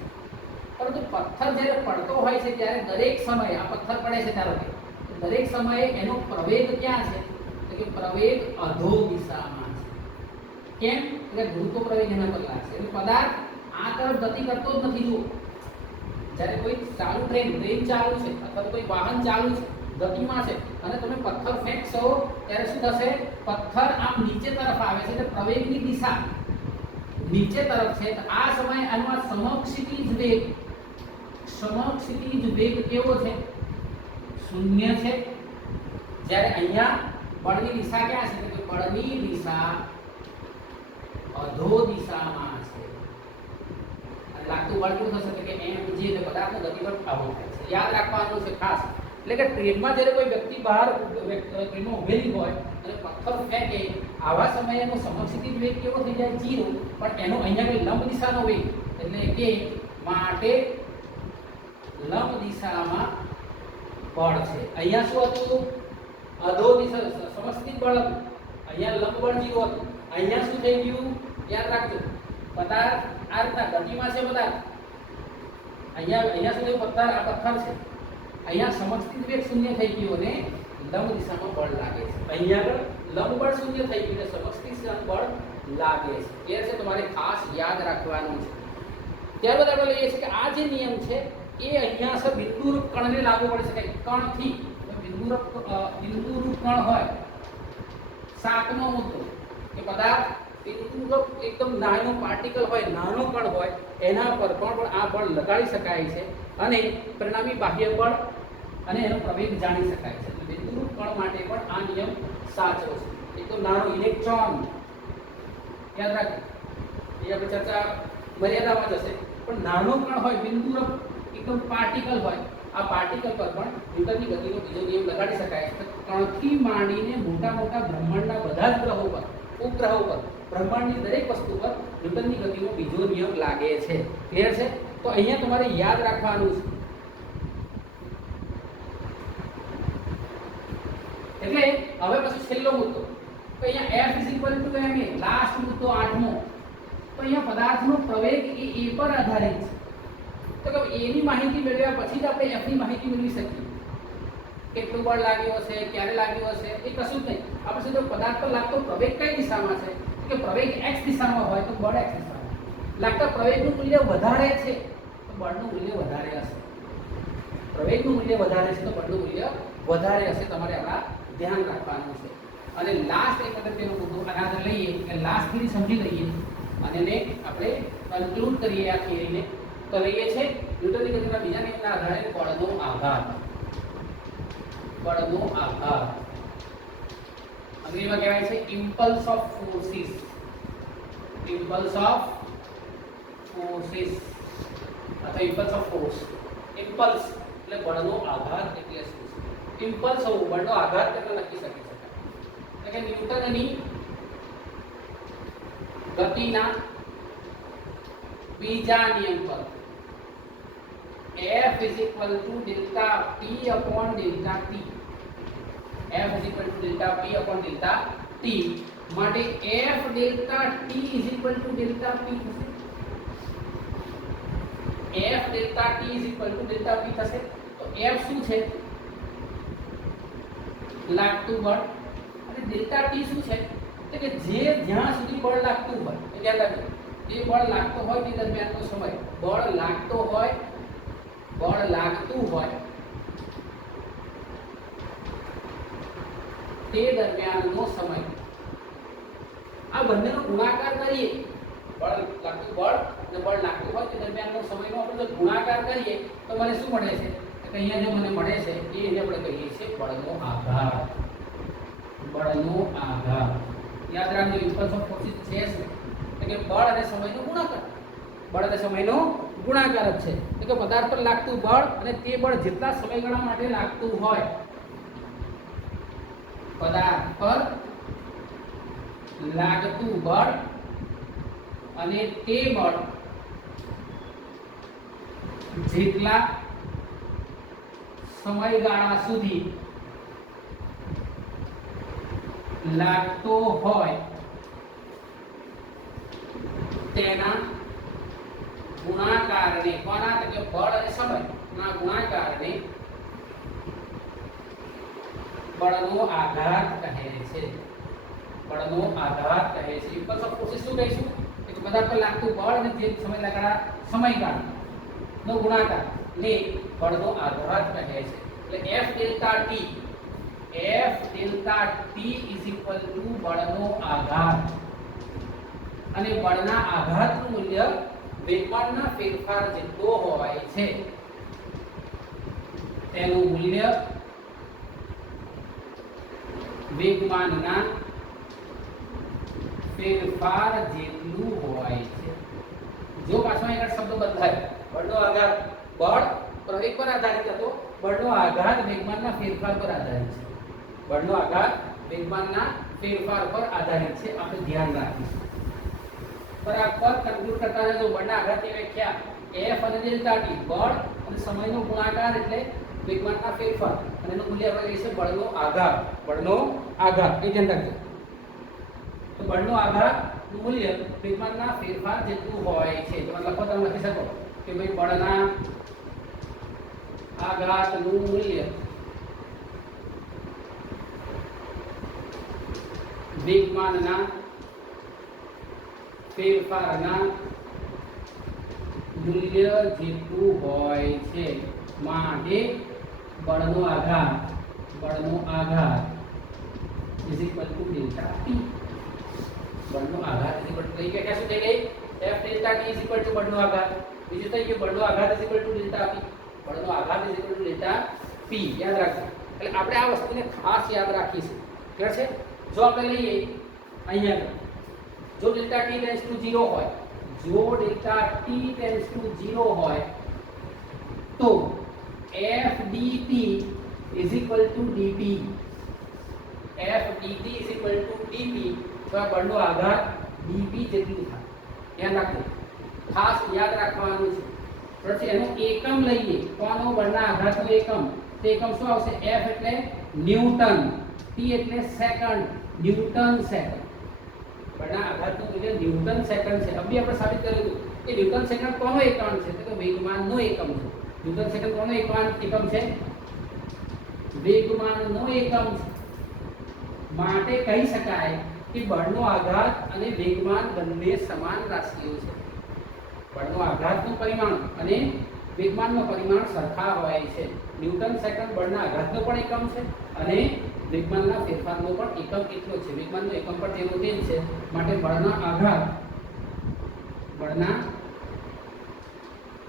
પરંતુ પથ્થર જ્યારે પડતો હોય છે ત્યારે દરેક સમયે આ પથ્થર પડે છે ધારો કે દરેક સમયે એનો પ્રવેગ ક્યાં છે? તો કે પ્રવેગ અધો દિશામાં છે. કેમ? એટલે ગુરુત્વ પ્રવેગ એના પર લાગશે. એટલે પદાર્થ આ તરફ ગતિ કરતો જ નથી. જુઓ જ્યારે કોઈ ચાલુ ટ્રેન ચાલુ છે અથવા તો કોઈ વાહન ચાલુ છે, ગતિમાં છે અને તમે પથ્થર ફેંકશો ત્યારે શું થશે? પથ્થર આમ નીચે તરફ આવે છે એટલે પ્રવેગની દિશા નીચે તરફ છે. તો આ સમયે આનો સમક્ષિતિજ વેગ કેવો છે? શૂન્ય છે. જ્યારે અહીંયા બળની દિશા ક્યાં છે? તો બળની દિશા અધો દિશામાં છે. લાગતું બળ કેવું થશે? કે m g એટલે પદાર્થનો ગતિનો આવો થાય છે. યાદ રાખવાનું છે ખાસ. એટલે કે ટ્રેનમાં જ્યારે કોઈ વ્યક્તિ બહાર ટ્રેનમાં ઊભેલી હોય અને પથ્થર ફેંકે આવા સમયે એનો સમક્ષિતિજ વેગ કેવો થઈ જાય 0, પણ એનો અહીંયા કઈ લંબ દિશાનો વેગ એટલે કે માટે લંબ દિશામાં બળ છે. અહીંયા શું હતું? અધો દિશા સમક્ષિતિજ બળ હતું, અહીંયા લંબ બળ 0 હતું. અહીંયા શું થઈ ગયું? યાદ રાખજો, પદાર્થ આ રીતના ગતિમાં છે પદાર્થ, અહીંયા સુધી પથ્થર આ પથ્થર છે, અહીંયા સમક્ષિતિજ વેગ શૂન્ય થઈ ગયો અને લંબ દિશામાં બળ લાગે છે. અહીંયા આગળ લંબ બળ શૂન્ય થઈ ગયું અને સમક્ષિતિજ બળ લાગે છે. એ છે તમારે ખાસ યાદ રાખવાનું છે. ત્યારબાદ આપણે લઈએ છીએ કે આ જે નિયમ છે એ અહીંયા છે બિંદુરૂપ કણને લાગુ પડી શકાય. કણથી બિંદુરૂપ કણ હોય, સાતમો મુદ્દો કે પદાર્થ બિંદુરૂપ એકદમ નાનો પાર્ટિકલ હોય, નાનો કણ હોય, એના પર પણ આ બળ લગાડી શકાય છે અને પરિણામી બાહ્ય બળ અને એનો પ્રવેગ જાણી શકાય છે. બિંદુરૂપ કણ માટે પણ આ નિયમ સાચો છે. એકદમ નાનો ઇલેક્ટ્રોન, યાદ રાખજો, એ આપણે ચર્ચા મર્યાદામાં જશે, પણ નાનો કણ હોય, બિંદુરૂપ એકદમ પાર્ટિકલ હોય, આ પાર્ટિકલ પર પણ ન્યૂટનની ગતિનો બીજો નિયમ લગાડી શકાય છે. કણથી માંડીને મોટા મોટા બ્રહ્માંડના બધા જ ગ્રહો પર, ઉપગ્રહો પર, બ્રહ્માંડની દરેક વસ્તુ પર ન્યૂટનની ગતિનો બીજો નિયમ લાગે છે. ક્લિયર છે? તો અહીંયા તમારે યાદ રાખવાનું છે. એટલે હવે પછી છેલ્લો મુદ્દો, તો અહીંયા F ma, લાસ્ટ મુદ્દો 8મો. તો અહીંયા પદાર્થનો પ્રવેગ એ a પર આધારિત છે. તો કે a ની માહિતી મેળવ્યા પછી જ આપણે f ની માહિતી મેળવી શકીએ. કેટલું બળ લાગ્યું હશે, ક્યારે લાગ્યું હશે, એ કશું જ નહીં. આપણે સીધો પદાર્થ પર લાગતો પ્રવેગ કઈ દિશામાં છે, કે પ્રવેગ x દિશામાં હોય તો બળ x દિશામાં, લાગતા પ્રવેગનું મૂલ્ય વધારે છે તો બળનું મૂલ્ય વધારે હશે. પ્રવેગનું મૂલ્ય વધારે છે તો બળનું મૂલ્ય વધારે હશે. તમારે આમાં ધ્યાન રાખવાનું છે. અને લાસ્ટ એક અગત્યનો મુદ્દો આને લઈએ કે લાસ્ટ થિયરી સમજી લઈએ અને એને આપણે કન્ક્લુડ કરીએ આ થિયરીને. તો લઈએ છે ન્યૂટનની ગતિના બીજા નિયમના આધારે બળનો આઘાત. બળનો આઘાત અંગ્રેજીમાં કહેવાય છે impulse of forces. Impulse of forces અથવા ઇમ્પલ્સ ઓફ ફોર્સ. ઇમ્પલ્સ એટલે બળનો આઘાત એટલે શું છે? ઇમ્પલ્સ હોવું, બળનો આઘાત એટલે લખી શકાય. એટલે કે ન્યૂટનની ગતિના બીજા નિયમ પર F delta P upon delta T. F delta P upon delta T માટે F delta T delta P થશે. F delta T delta P થશે. તો F શું છે? લાગતું બળ. અને delta T શું છે? એટલે કે જે જ્યાં સુધી બળ લાગતું હોય, યાદ રાખજો, જે બળ લાગતો હોય તે દરમિયાનનો સમય, બળ લાગતું હોય તે દરમિયાનનો સમય, આ બંનેનો ગુણાકાર કરીએ, બળ લાગતું બળ અને બળ લાગતું હોય તે દરમિયાનનો સમયનો આપણે જો ગુણાકાર કરીએ તો મને શું મળે છે? કે અહીંયા જો મને મળે છે એ આપણે કહીએ છીએ બળનો આઘાત. બળનો આઘાત યાદ રાખજો. ઇમ્પલ્સ ઓફ ફોર્સિસ છે એટલે કે બળ અને સમયનો ગુણાકાર. બળ અને સમયનો ગુણાકાર જ છે. એટલે કે પદાર્થ પર લાગતું બળ અને તે બળ જેટલા સમયગાળા માટે લાગતું હોય, પદાર્થ પર લાગતું બળ અને તે બળ જેટલા સમયગાળા સુધી લાગતો હોય તેના ગુણાકારને, કોના કે બળ અને સમયના ગુણાકારને બળનો આઘાત કહે છે. બળનો આઘાત કહે છે. ઇમ્પલ્સ ઓફ ફોર્સ શું કહીશું? કે પદાર્થ પર લાગતું બળ અને જે સમયગાળાનો ગુણાકાર ને બળનો આઘાત કહે છે. એટલે F delta T બળનો આઘાત. અને બળના આઘાતનું મૂલ્ય વેગમાનના ફેરફાર જેટલો હોય છે તેનું મૂલ્ય વેગમાનના ફેરફાર જેટલું હોય છે. જો પાછો અહીંયા શબ્દ બદલાય, બળનો આઘાત, બળ પ્રવેગ પર આધારિત હતો, બળનો આઘાત વેગમાનના ફેરફાર પર આધારિત છે. બળનો આઘાત વેગમાનના ફેરફાર પર આધારિત છે, આપણે ધ્યાન રાખીશું. બરાબર કન્ક્લુડ કરતા જજો. બળના આઘાતની વ્યાખ્યા F અને ડેલ્ટા ટી, બળ અને સમયનો ગુણાકાર એટલે વેગમાનના ફેરફાર, અને એનું મૂલ્ય આપણે કહીએ છીએ બળનો આઘાત. બળનો આઘાત એ ધ્યાન રાખજો. તો બળનો આઘાતનું મૂલ્ય વેગમાનના ફેરફાર જેટલું હોય છે. તો લખો, તમે લખી શકો કે ભાઈ બળના આઘાતનું મૂલ્ય વેગમાનના ફેરફારના મૂલ્ય જેટલું હોય છે, માટે બળનો આઘાત is equal to delta T. બળનો આઘાત ઇઝ ઇક્વલ ટુ કઈ વ્યાખ્યા શું થઈ ગઈ? F delta T is equal two બળનો આઘાત. બીજું થઈ ગયું બળનો આઘાત ઇઝ ઇક્વલ ટુ ડેલ્ટા પી. બળનો આઘાત ઇઝ ઇક્વલ ટુ ડેલ્ટા પી. યાદ રાખજો. એટલે આપણે આ વસ્તુને ખાસ યાદ રાખીશું. ક્લિયર છે? જો આપણે લઈએ અહીંયા, જો ડેલ્ટા ટી ટેન્ડ્સ ટુ 0 હોય, જો ડેલ્ટા ટી ટેન્ડ્સ ટુ 0 હોય તો F dt is equal to dt. F dt is equal to dp. તો આ બળનો આઘાત dp જેટલું થાય. ધ્યાન રાખજો, ખાસ યાદ રાખવાનું છે. પછી એનો એકમ લઈએ. કોનો? બળના આઘાતનો એકમ. તે એકમ શું આવશે? F એટલે ન્યૂટન, t એટલે સેકન્ડ, ન્યૂટન સેકન્ડ. બળના આઘાતનું મૂલ્ય ન્યૂટન સેકન્ડ છે. અભી આપણે સાબિત કર્યું કે ન્યૂટન સેકન્ડ કોનો એકમ છે? તો કે વેગમાનનો એકમ છે. ન્યૂટન સેકન્ડ કોનો એકમ છે? વેગમાનનો એકમ છે. માટે કહી શકાય કે બળનો આઘાત અને વેગમાન બંને સમાન રાશિઓ છે. બળનો આઘાતનું પરિમાણ અને વેગમાનનું પરિમાણ સરખા હોય છે. ન્યૂટન સેકન્ડ બળના આઘાતનો પણ એકમ છે અને વેગમાનના ફેરફારનો પણ એકમ એટલો છે. વેગમાનનો એકમ પણ તેનો તે જ છે. માટે બળના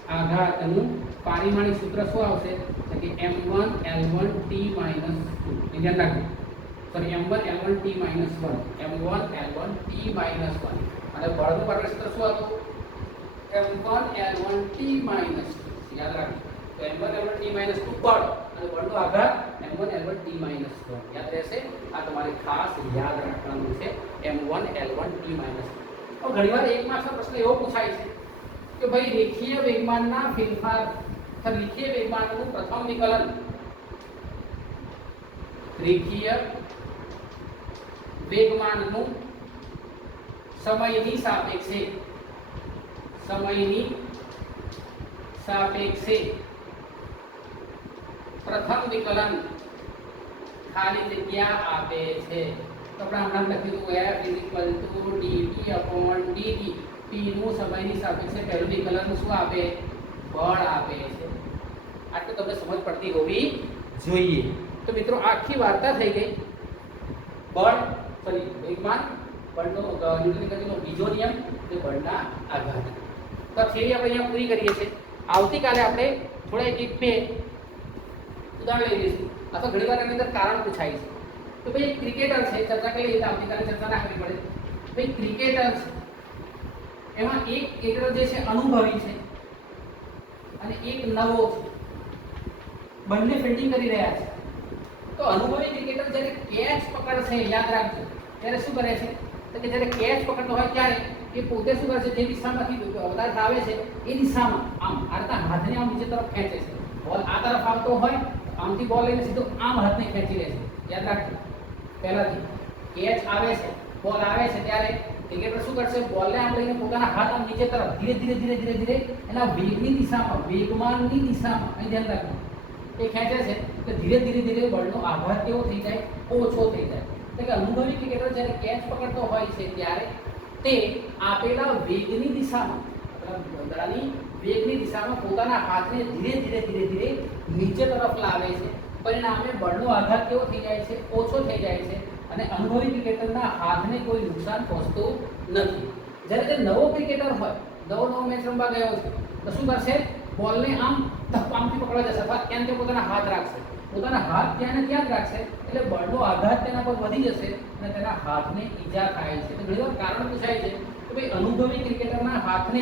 આઘાતનું પારિમાણિક સૂત્ર શું આવશે? તો કે m1 l1 t - 2. ધ્યાન રાખજો. Sorry, m1 l1 t - 1, m1 l1 t - 1. અને બળનું પારિમાણિક સૂત્ર શું હતું? m1 l1 t - 2. યાદ રાખજો. તો m1 l1 t - 2 બળ અને બળનો આઘાત m1 l1 t - 1. યાદ રહેશે. આ તમારે ખાસ યાદ રાખવાનું છે, m1 l1 t - 2. તો ઘણીવાર એક માર્ક્સનો પ્રશ્ન એવો પૂછાય છે કે ભાઈ રેખીય વેગમાનના ફેરફાર, રેખીય વેગમાનનું પ્રથમ વિકલન, રેખીય વેગમાનનું સમયની સાપેક્ષે પ્રથમ વિકલન ખાલી જગ્યા આપે છે. તો આપણે હમણાં લખ્યું હતું F = dp/dt. p નું સમયની સાપેક્ષે પહેલું વિકલન શું આપે? બળ આપે છે. આટલું તમને સમજ પડતી હોવી જોઈએ. તો મિત્રો આખી વાર્તા થઈ ગઈ. વેગમાન, બળનો ન્યૂટનની ગતિનો બીજો નિયમ તે બળના આઘાત. તો થિયરી આપણે અહીંયા પૂરી કરીએ છીએ. આવતીકાલે આપણે થોડા એક બે ઉદાહરણ લઈ લઈશું. અથવા ઘણી વાર એની અંદર કારણ પૂછાય છે. તો ભાઈ ક્રિકેટર છે, ચર્ચા કરી લઈએ, આવતીકાલે ચર્ચા ના કરવી પડે. ભાઈ ક્રિકેટર છે, એમાં એક ક્રિકેટર જે છે અનુભવી છે અને એક નવો છે. બંને ફિલ્ડિંગ કરી રહ્યા છે. તો અનુભવી ક્રિકેટર જ્યારે કેચ પકડશે, યાદ રાખજો, ત્યારે શું કરે છે? તો કે જ્યારે કેચ પકડતો હોય ત્યારે એ પોતે શું કરે છે? જે દિશામાંથી પદાર્થ આવે છે એ દિશામાં આમ આ રીતે હાથને આમ નીચે તરફ ખેંચે છે. બોલ આ તરફ આવતો હોય, આમથી બોલ લઈને સીધો આમ હાથને ખેંચી લે છે. યાદ રાખજો, પહેલાથી કેચ આવે છે, બોલ આવે છે ત્યારે ક્રિકેટર શું કરશે? બોલને આમ લઈને પોતાના હાથ આમ નીચે તરફ ધીરે ધીરે એના વેગની દિશામાં, વેગમાનની દિશામાં, અહીં ધ્યાન રાખજો, એ ખેંચે છે. તો ધીરે ધીરે બળનો આઘાત કેવો થઈ જાય? ઓછો થઈ જાય. એટલે કે અનુભવી ક્રિકેટર જ્યારે કેચ પકડતો હોય છે ત્યારે તે આપેલા વેગની દિશામાં, દડાની વેગની દિશામાં પોતાના હાથને ધીરે ધીરે નીચે તરફ લાવે છે. પરિણામે બળનો આઘાત કેવો થઈ જાય છે? ઓછો થઈ જાય છે. અને અનુભવી ક્રિકેટરના હાથને કોઈ નુકસાન પહોંચતું નથી. જ્યારે તે નવો ક્રિકેટર હોય, નવો મેચ રમવા ગયો છે, તો શું કરશે? બોલને આમ ધક્કામથી પકડવા જશે અથવા ત્યાં તે પોતાના હાથ રાખશે. પોતાના હાથ ત્યાં ને ત્યાં જ રાખશે એટલે બળનો આઘાત તેના પર વધી જશે અને તેના હાથને ઈજા થાય છે. તો ઘણીવાર કારણ પૂછાય છે કે ભાઈ અનુભવી ક્રિકેટરના હાથને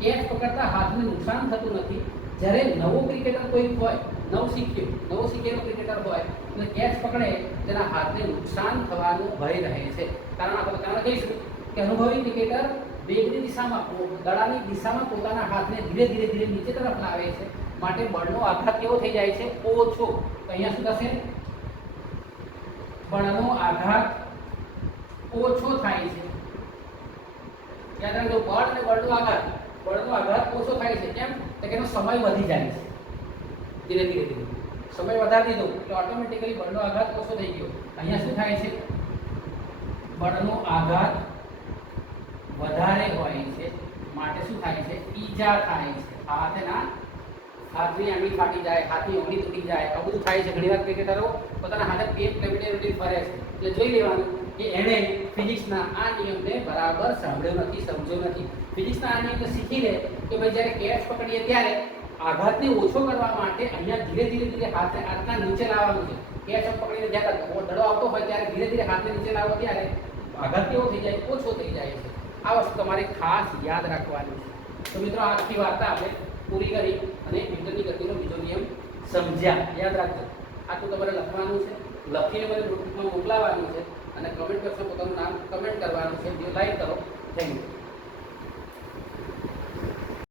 કેચ પકડતા હાથને નુકસાન થતું નથી. જ્યારે નવો ક્રિકેટર કોઈ હોય નવું શીખેલો ક્રિકેટર હોય અને કેચ પકડે તેના હાથને નુકસાન થવાનું ભય રહે છે. કારણ કહીશું કે અનુભવી ક્રિકેટર વેગની દિશામાં દડાની દિશામાં પોતાના હાથને ધીરે ધીરે નીચે તરફ લાવે છે, માટે બળનો આઘાત કેવો થઈ જાય છે? ઓછો. તો અહીંયા શું થશે? બળનો આઘાત ઓછો થાય છે. યાદ રાખજો, બળ અને બળનો આઘાત ઓછો થાય છે. કેમ? તો કે એનો સમય વધી જાય છે. ધીરે સમય વધારી દીધો એટલે ઓટોમેટિકલી બળનો આઘાત ઓછો થઈ ગયો. અહીંયા શું થાય છે? બળનો આઘાત વધારે હોય છે, માટે શું થાય છે? ઈજા થાય છે. હાથની આંગળી ફાટી જાય, હાથની આંગળી તૂટી જાય, આ બધું થાય છે. ઘણીવાર ક્રિકેટરો પોતાના હાથે પેપ કેપિટલ રૂટીન ફરે છે. એટલે જોઈ લેવાનું કે એણે ફિઝિક્સના આ નિયમને બરાબર સાંભળ્યો નથી, સમજ્યો નથી. ફિઝિક્સના આ નિયમને શીખી લે કે ભાઈ જ્યારે કેચ પકડીએ ત્યારે આઘાતને ઓછો કરવા માટે અહીંયા ધીરે હાથને આટલા નીચે લાવવાનું છે. કેચ પકડીને જ્યારે દડો આવતો હોય ત્યારે ધીરે હાથને નીચે લાવો ત્યારે આઘાત કેવો થઈ જાય? ઓછો થઈ જાય છે. આ વસ્તુ તમારે ખાસ યાદ રાખવાની છે. તો મિત્રો, આખી વાર્તા આપણે પૂરી કરી અને ન્યૂટનની ગતિનો બીજો નિયમ સમજ્યા. યાદ રાખજો, આટલું તમારે લખવાનું છે, લખીને મને નોટબુકમાં મોકલાવવાનું છે અને કમેન્ટ બોક્સમાં પોતાનું નામ કમેન્ટ કરવાનું છે. વિડીયો લાઈક કરો. Thank you.